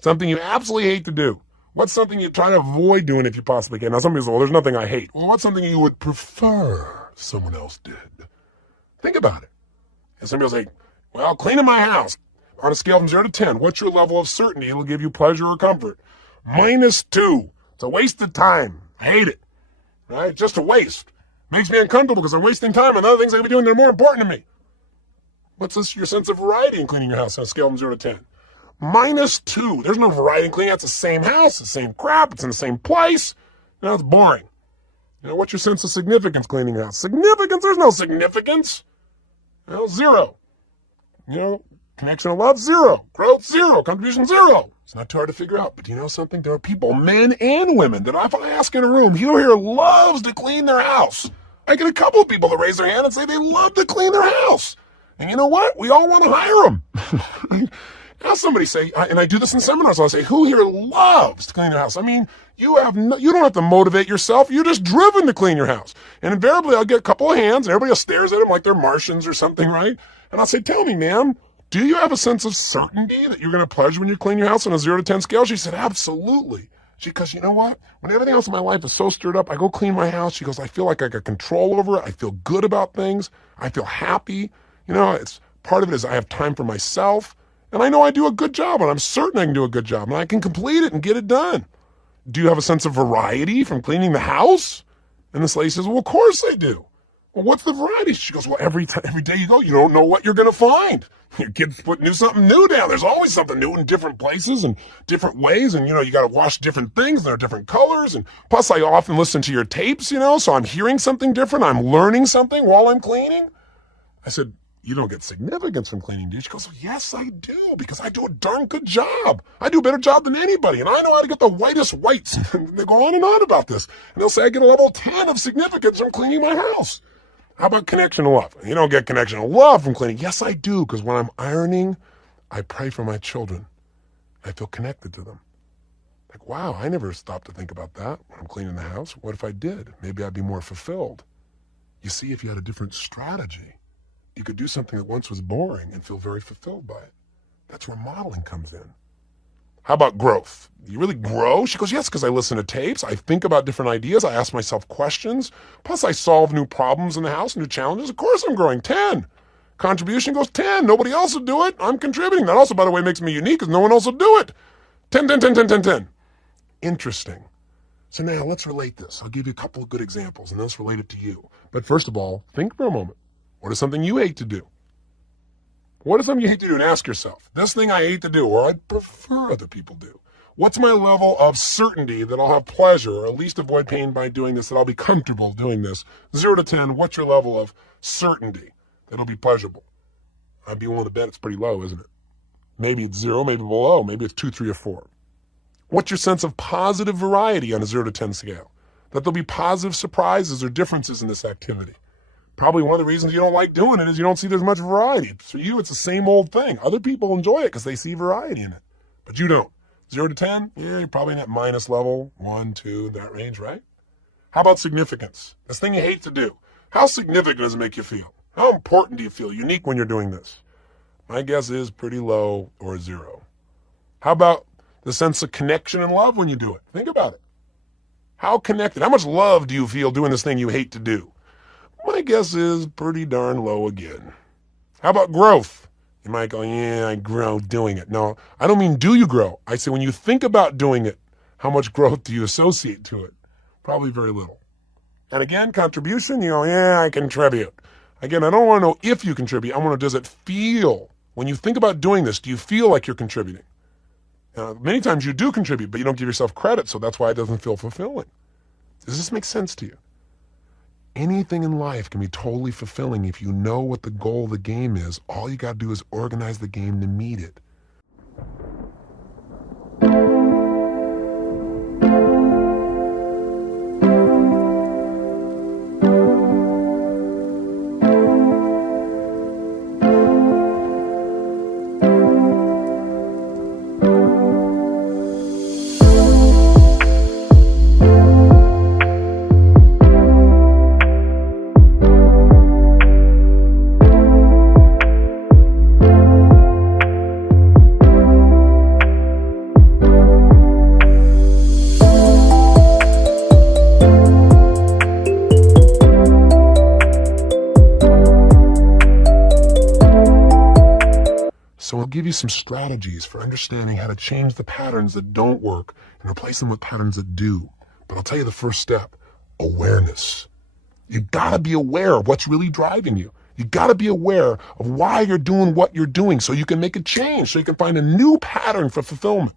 Something you absolutely hate to do. What's something you try to avoid doing if you possibly can? Now, some people say, well, there's nothing I hate. Well, what's something you would prefer someone else did? Think about it. And some people say, well, cleaning my house. On a scale from 0 to 10, what's your level of certainty it'll give you pleasure or comfort? -2. It's a waste of time. I hate it. Right? Just a waste. Makes me uncomfortable because I'm wasting time on other things I could be doing that are more important to me. What's your sense of variety in cleaning your house on a scale from 0 to 10? -2. There's no variety in cleaning. It's the same house, the same crap. It's in the same place. It's boring. What's your sense of significance cleaning your house? Significance? There's no significance. 0. Connection of love, 0. Growth, 0. Contribution, 0. It's not too hard to figure out. But do you know something? There are people, men and women, that if I ask in a room, who here loves to clean their house? I get a couple of people that raise their hand and say they love to clean their house. And you know what? We all want to hire them. Now somebody say, and I do this in seminars, I'll say, who here loves to clean their house? I mean, you don't have to motivate yourself. You're just driven to clean your house. And invariably, I'll get a couple of hands, and everybody stares at them like they're Martians or something, right? And I'll say, tell me, ma'am, do you have a sense of certainty that you're going to pleasure when you clean your house on a 0 to 10 scale? She said, absolutely. Because you know what? When everything else in my life is so stirred up, I go clean my house. She goes, I feel like I got control over it. I feel good about things. I feel happy. You know, it's part of it is I have time for myself. And I know I do a good job, and I'm certain I can do a good job, and I can complete it and get it done. Do you have a sense of variety from cleaning the house? And this lady says, well, of course I do. Well, what's the variety? She goes, well, every day you go, you don't know what you're going to find. Your kids put something new down. There's always something new in different places and different ways. And, you know, you got to wash different things. There are different colors. And plus, I often listen to your tapes, you know, so I'm hearing something different. I'm learning something while I'm cleaning. I said, you don't get significance from cleaning, do you? She goes, well, yes, I do, because I do a darn good job. I do a better job than anybody, and I know how to get the whitest whites. They go on and on about this. And they'll say I get a level 10 of significance from cleaning my house. How about connection and love? You don't get connection and love from cleaning. Yes, I do, because when I'm ironing, I pray for my children. I feel connected to them. Like, wow, I never stopped to think about that when I'm cleaning the house. What if I did? Maybe I'd be more fulfilled. You see, if you had a different strategy, you could do something that once was boring and feel very fulfilled by it. That's where modeling comes in. How about growth? You really grow? She goes, yes, because I listen to tapes. I think about different ideas. I ask myself questions. Plus, I solve new problems in the house, new challenges. Of course, I'm growing. 10. Contribution goes 10. Nobody else will do it. I'm contributing. That also, by the way, makes me unique because no one else will do it. 10, 10, 10, 10, 10, 10. Interesting. So now let's relate this. I'll give you a couple of good examples, and let's relate it to you. But first of all, think for a moment. What is something you hate to do? What is something you hate to do? And ask yourself, this thing I hate to do, or I'd prefer other people do. What's my level of certainty that I'll have pleasure, or at least avoid pain by doing this, that I'll be comfortable doing this? 0 to 10, what's your level of certainty that it'll be pleasurable? I'd be willing to bet it's pretty low, isn't it? Maybe it's 0, maybe below, maybe it's 2, 3, or 4. What's your sense of positive variety on a 0 to 10 scale? That there'll be positive surprises or differences in this activity. Probably one of the reasons you don't like doing it is you don't see there's much variety. For you, it's the same old thing. Other people enjoy it because they see variety in it, but you don't. 0 to 10, yeah, you're probably in that minus level, 1, 2, that range, right? How about significance? This thing you hate to do. How significant does it make you feel? How important do you feel unique when you're doing this? My guess is pretty low or 0. How about the sense of connection and love when you do it? Think about it. How connected? How much love do you feel doing this thing you hate to do? My guess is pretty darn low again. How about growth? You might go, yeah, I grow doing it. No, I don't mean do you grow. I say when you think about doing it, how much growth do you associate to it? Probably very little. And again, contribution, you go, yeah, I contribute. Again, I don't want to know if you contribute. I want to know, does it feel, when you think about doing this, do you feel like you're contributing? Many times you do contribute, but you don't give yourself credit, so that's why it doesn't feel fulfilling. Does this make sense to you? Anything in life can be totally fulfilling if you know what the goal of the game is. All you got to do is organize the game to meet it. So I'll give you some strategies for understanding how to change the patterns that don't work and replace them with patterns that do. But I'll tell you the first step, awareness. You gotta be aware of what's really driving you. You gotta be aware of why you're doing what you're doing so you can make a change, so you can find a new pattern for fulfillment.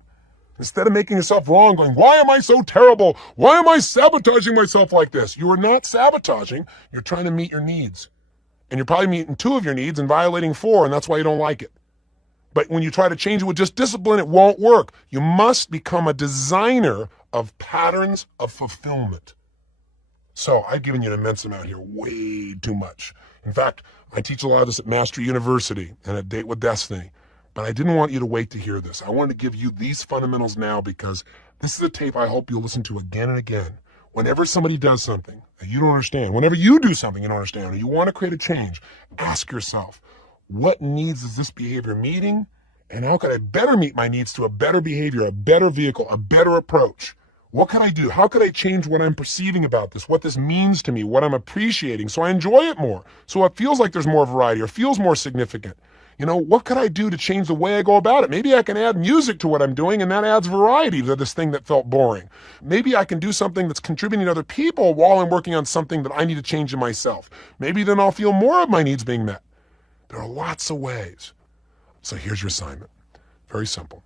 Instead of making yourself wrong, going, why am I so terrible? Why am I sabotaging myself like this? You are not sabotaging, you're trying to meet your needs. And you're probably meeting 2 of your needs and violating 4, and that's why you don't like it. But when you try to change it with just discipline, it won't work. You must become a designer of patterns of fulfillment. So I've given you an immense amount here, way too much. In fact, I teach a lot of this at Mastery University and at Date with Destiny. But I didn't want you to wait to hear this. I wanted to give you these fundamentals now because this is a tape I hope you'll listen to again and again. Whenever somebody does something that you don't understand, whenever you do something you don't understand, or you want to create a change, ask yourself, what needs is this behavior meeting? And how can I better meet my needs to a better behavior, a better vehicle, a better approach? What can I do? How can I change what I'm perceiving about this, what this means to me, what I'm appreciating, so I enjoy it more, so it feels like there's more variety or feels more significant? You know, what could I do to change the way I go about it? Maybe I can add music to what I'm doing, and that adds variety to this thing that felt boring. Maybe I can do something that's contributing to other people while I'm working on something that I need to change in myself. Maybe then I'll feel more of my needs being met. There are lots of ways. So here's your assignment. Very simple.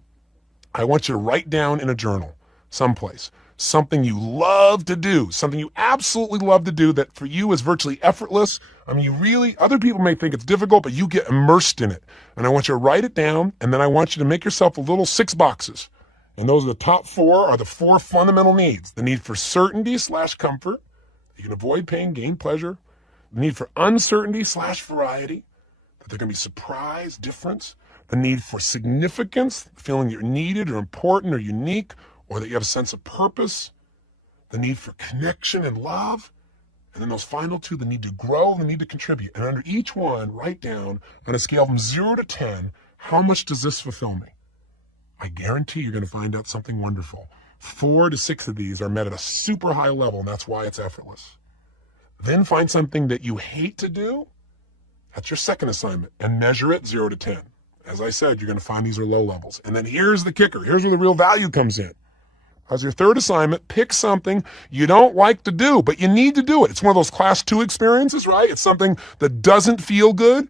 I want you to write down in a journal, someplace, something you love to do, something you absolutely love to do that for you is virtually effortless. I mean, other people may think it's difficult, but you get immersed in it. And I want you to write it down, and then I want you to make yourself a little 6 boxes. And those are the top 4 are the 4 fundamental needs. The need for certainty/comfort. You can avoid pain, gain pleasure. The need for uncertainty/variety. That there can be surprise, difference. The need for significance, feeling you're needed or important or unique, or that you have a sense of purpose. The need for connection and love. And then those final 2, the need to grow and the need to contribute. And under each one, write down on a scale from 0 to 10, how much does this fulfill me? I guarantee you're going to find out something wonderful. 4 to 6 of these are met at a super high level, and that's why it's effortless. Then find something that you hate to do. That's your second assignment, and measure it 0 to 10. As I said, you're going to find these are low levels. And then here's the kicker. Here's where the real value comes in. As your third assignment, pick something you don't like to do, but you need to do it. It's one of those class 2 experiences, right? It's something that doesn't feel good,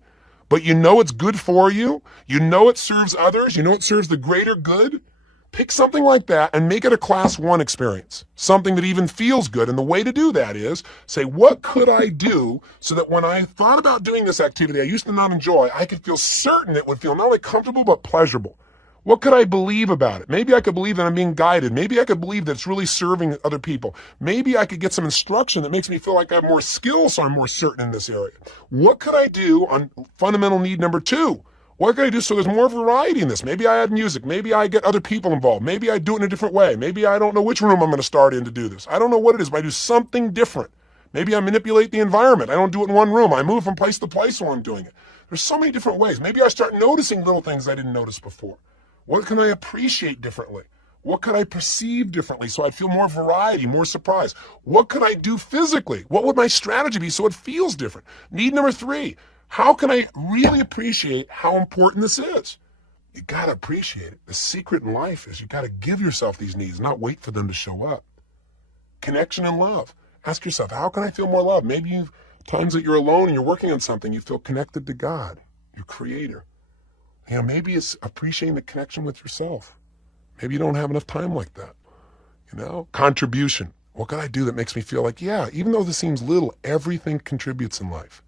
but you know it's good for you. You know it serves others. You know it serves the greater good. Pick something like that and make it a class 1 experience, something that even feels good. And the way to do that is say, what could I do so that when I thought about doing this activity I used to not enjoy, I could feel certain it would feel not only comfortable but pleasurable? What could I believe about it? Maybe I could believe that I'm being guided. Maybe I could believe that it's really serving other people. Maybe I could get some instruction that makes me feel like I have more skills, so I'm more certain in this area. What could I do on fundamental need number 2? What can I do so there's more variety in this? Maybe I add music. Maybe I get other people involved. Maybe I do it in a different way. Maybe I don't know which room I'm going to start in to do this. I don't know what it is, but I do something different. Maybe I manipulate the environment. I don't do it in one room. I move from place to place while I'm doing it. There's so many different ways. Maybe I start noticing little things I didn't notice before. What can I appreciate differently? What could I perceive differently so I'd feel more variety, more surprise? What could I do physically? What would my strategy be so it feels different? Need number 3. How can I really appreciate how important this is? You got to appreciate it. The secret in life is you got to give yourself these needs, not wait for them to show up. Connection and love. Ask yourself, how can I feel more love? Maybe you've times that you're alone and you're working on something, you feel connected to God, your creator. You know, maybe it's appreciating the connection with yourself. Maybe you don't have enough time like that. You know, contribution. What can I do that makes me feel like, yeah, even though this seems little, everything contributes in life.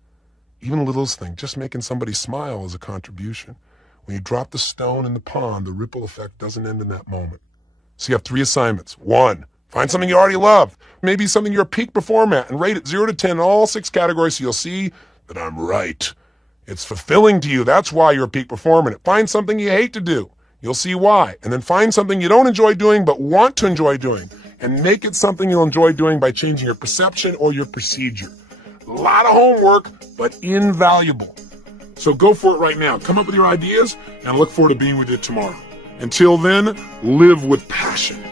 Even the littlest thing, just making somebody smile is a contribution. When you drop the stone in the pond, the ripple effect doesn't end in that moment. So you have 3 assignments. 1, find something you already love. Maybe something you're a peak performer at, and rate it 0 to 10 in all 6 categories so you'll see that I'm right. It's fulfilling to you. That's why you're a peak performer. Find something you hate to do. You'll see why. And then find something you don't enjoy doing but want to enjoy doing. And make it something you'll enjoy doing by changing your perception or your procedure. A lot of homework, but invaluable. So go for it right now. Come up with your ideas, and I look forward to being with you tomorrow. Until then, live with passion.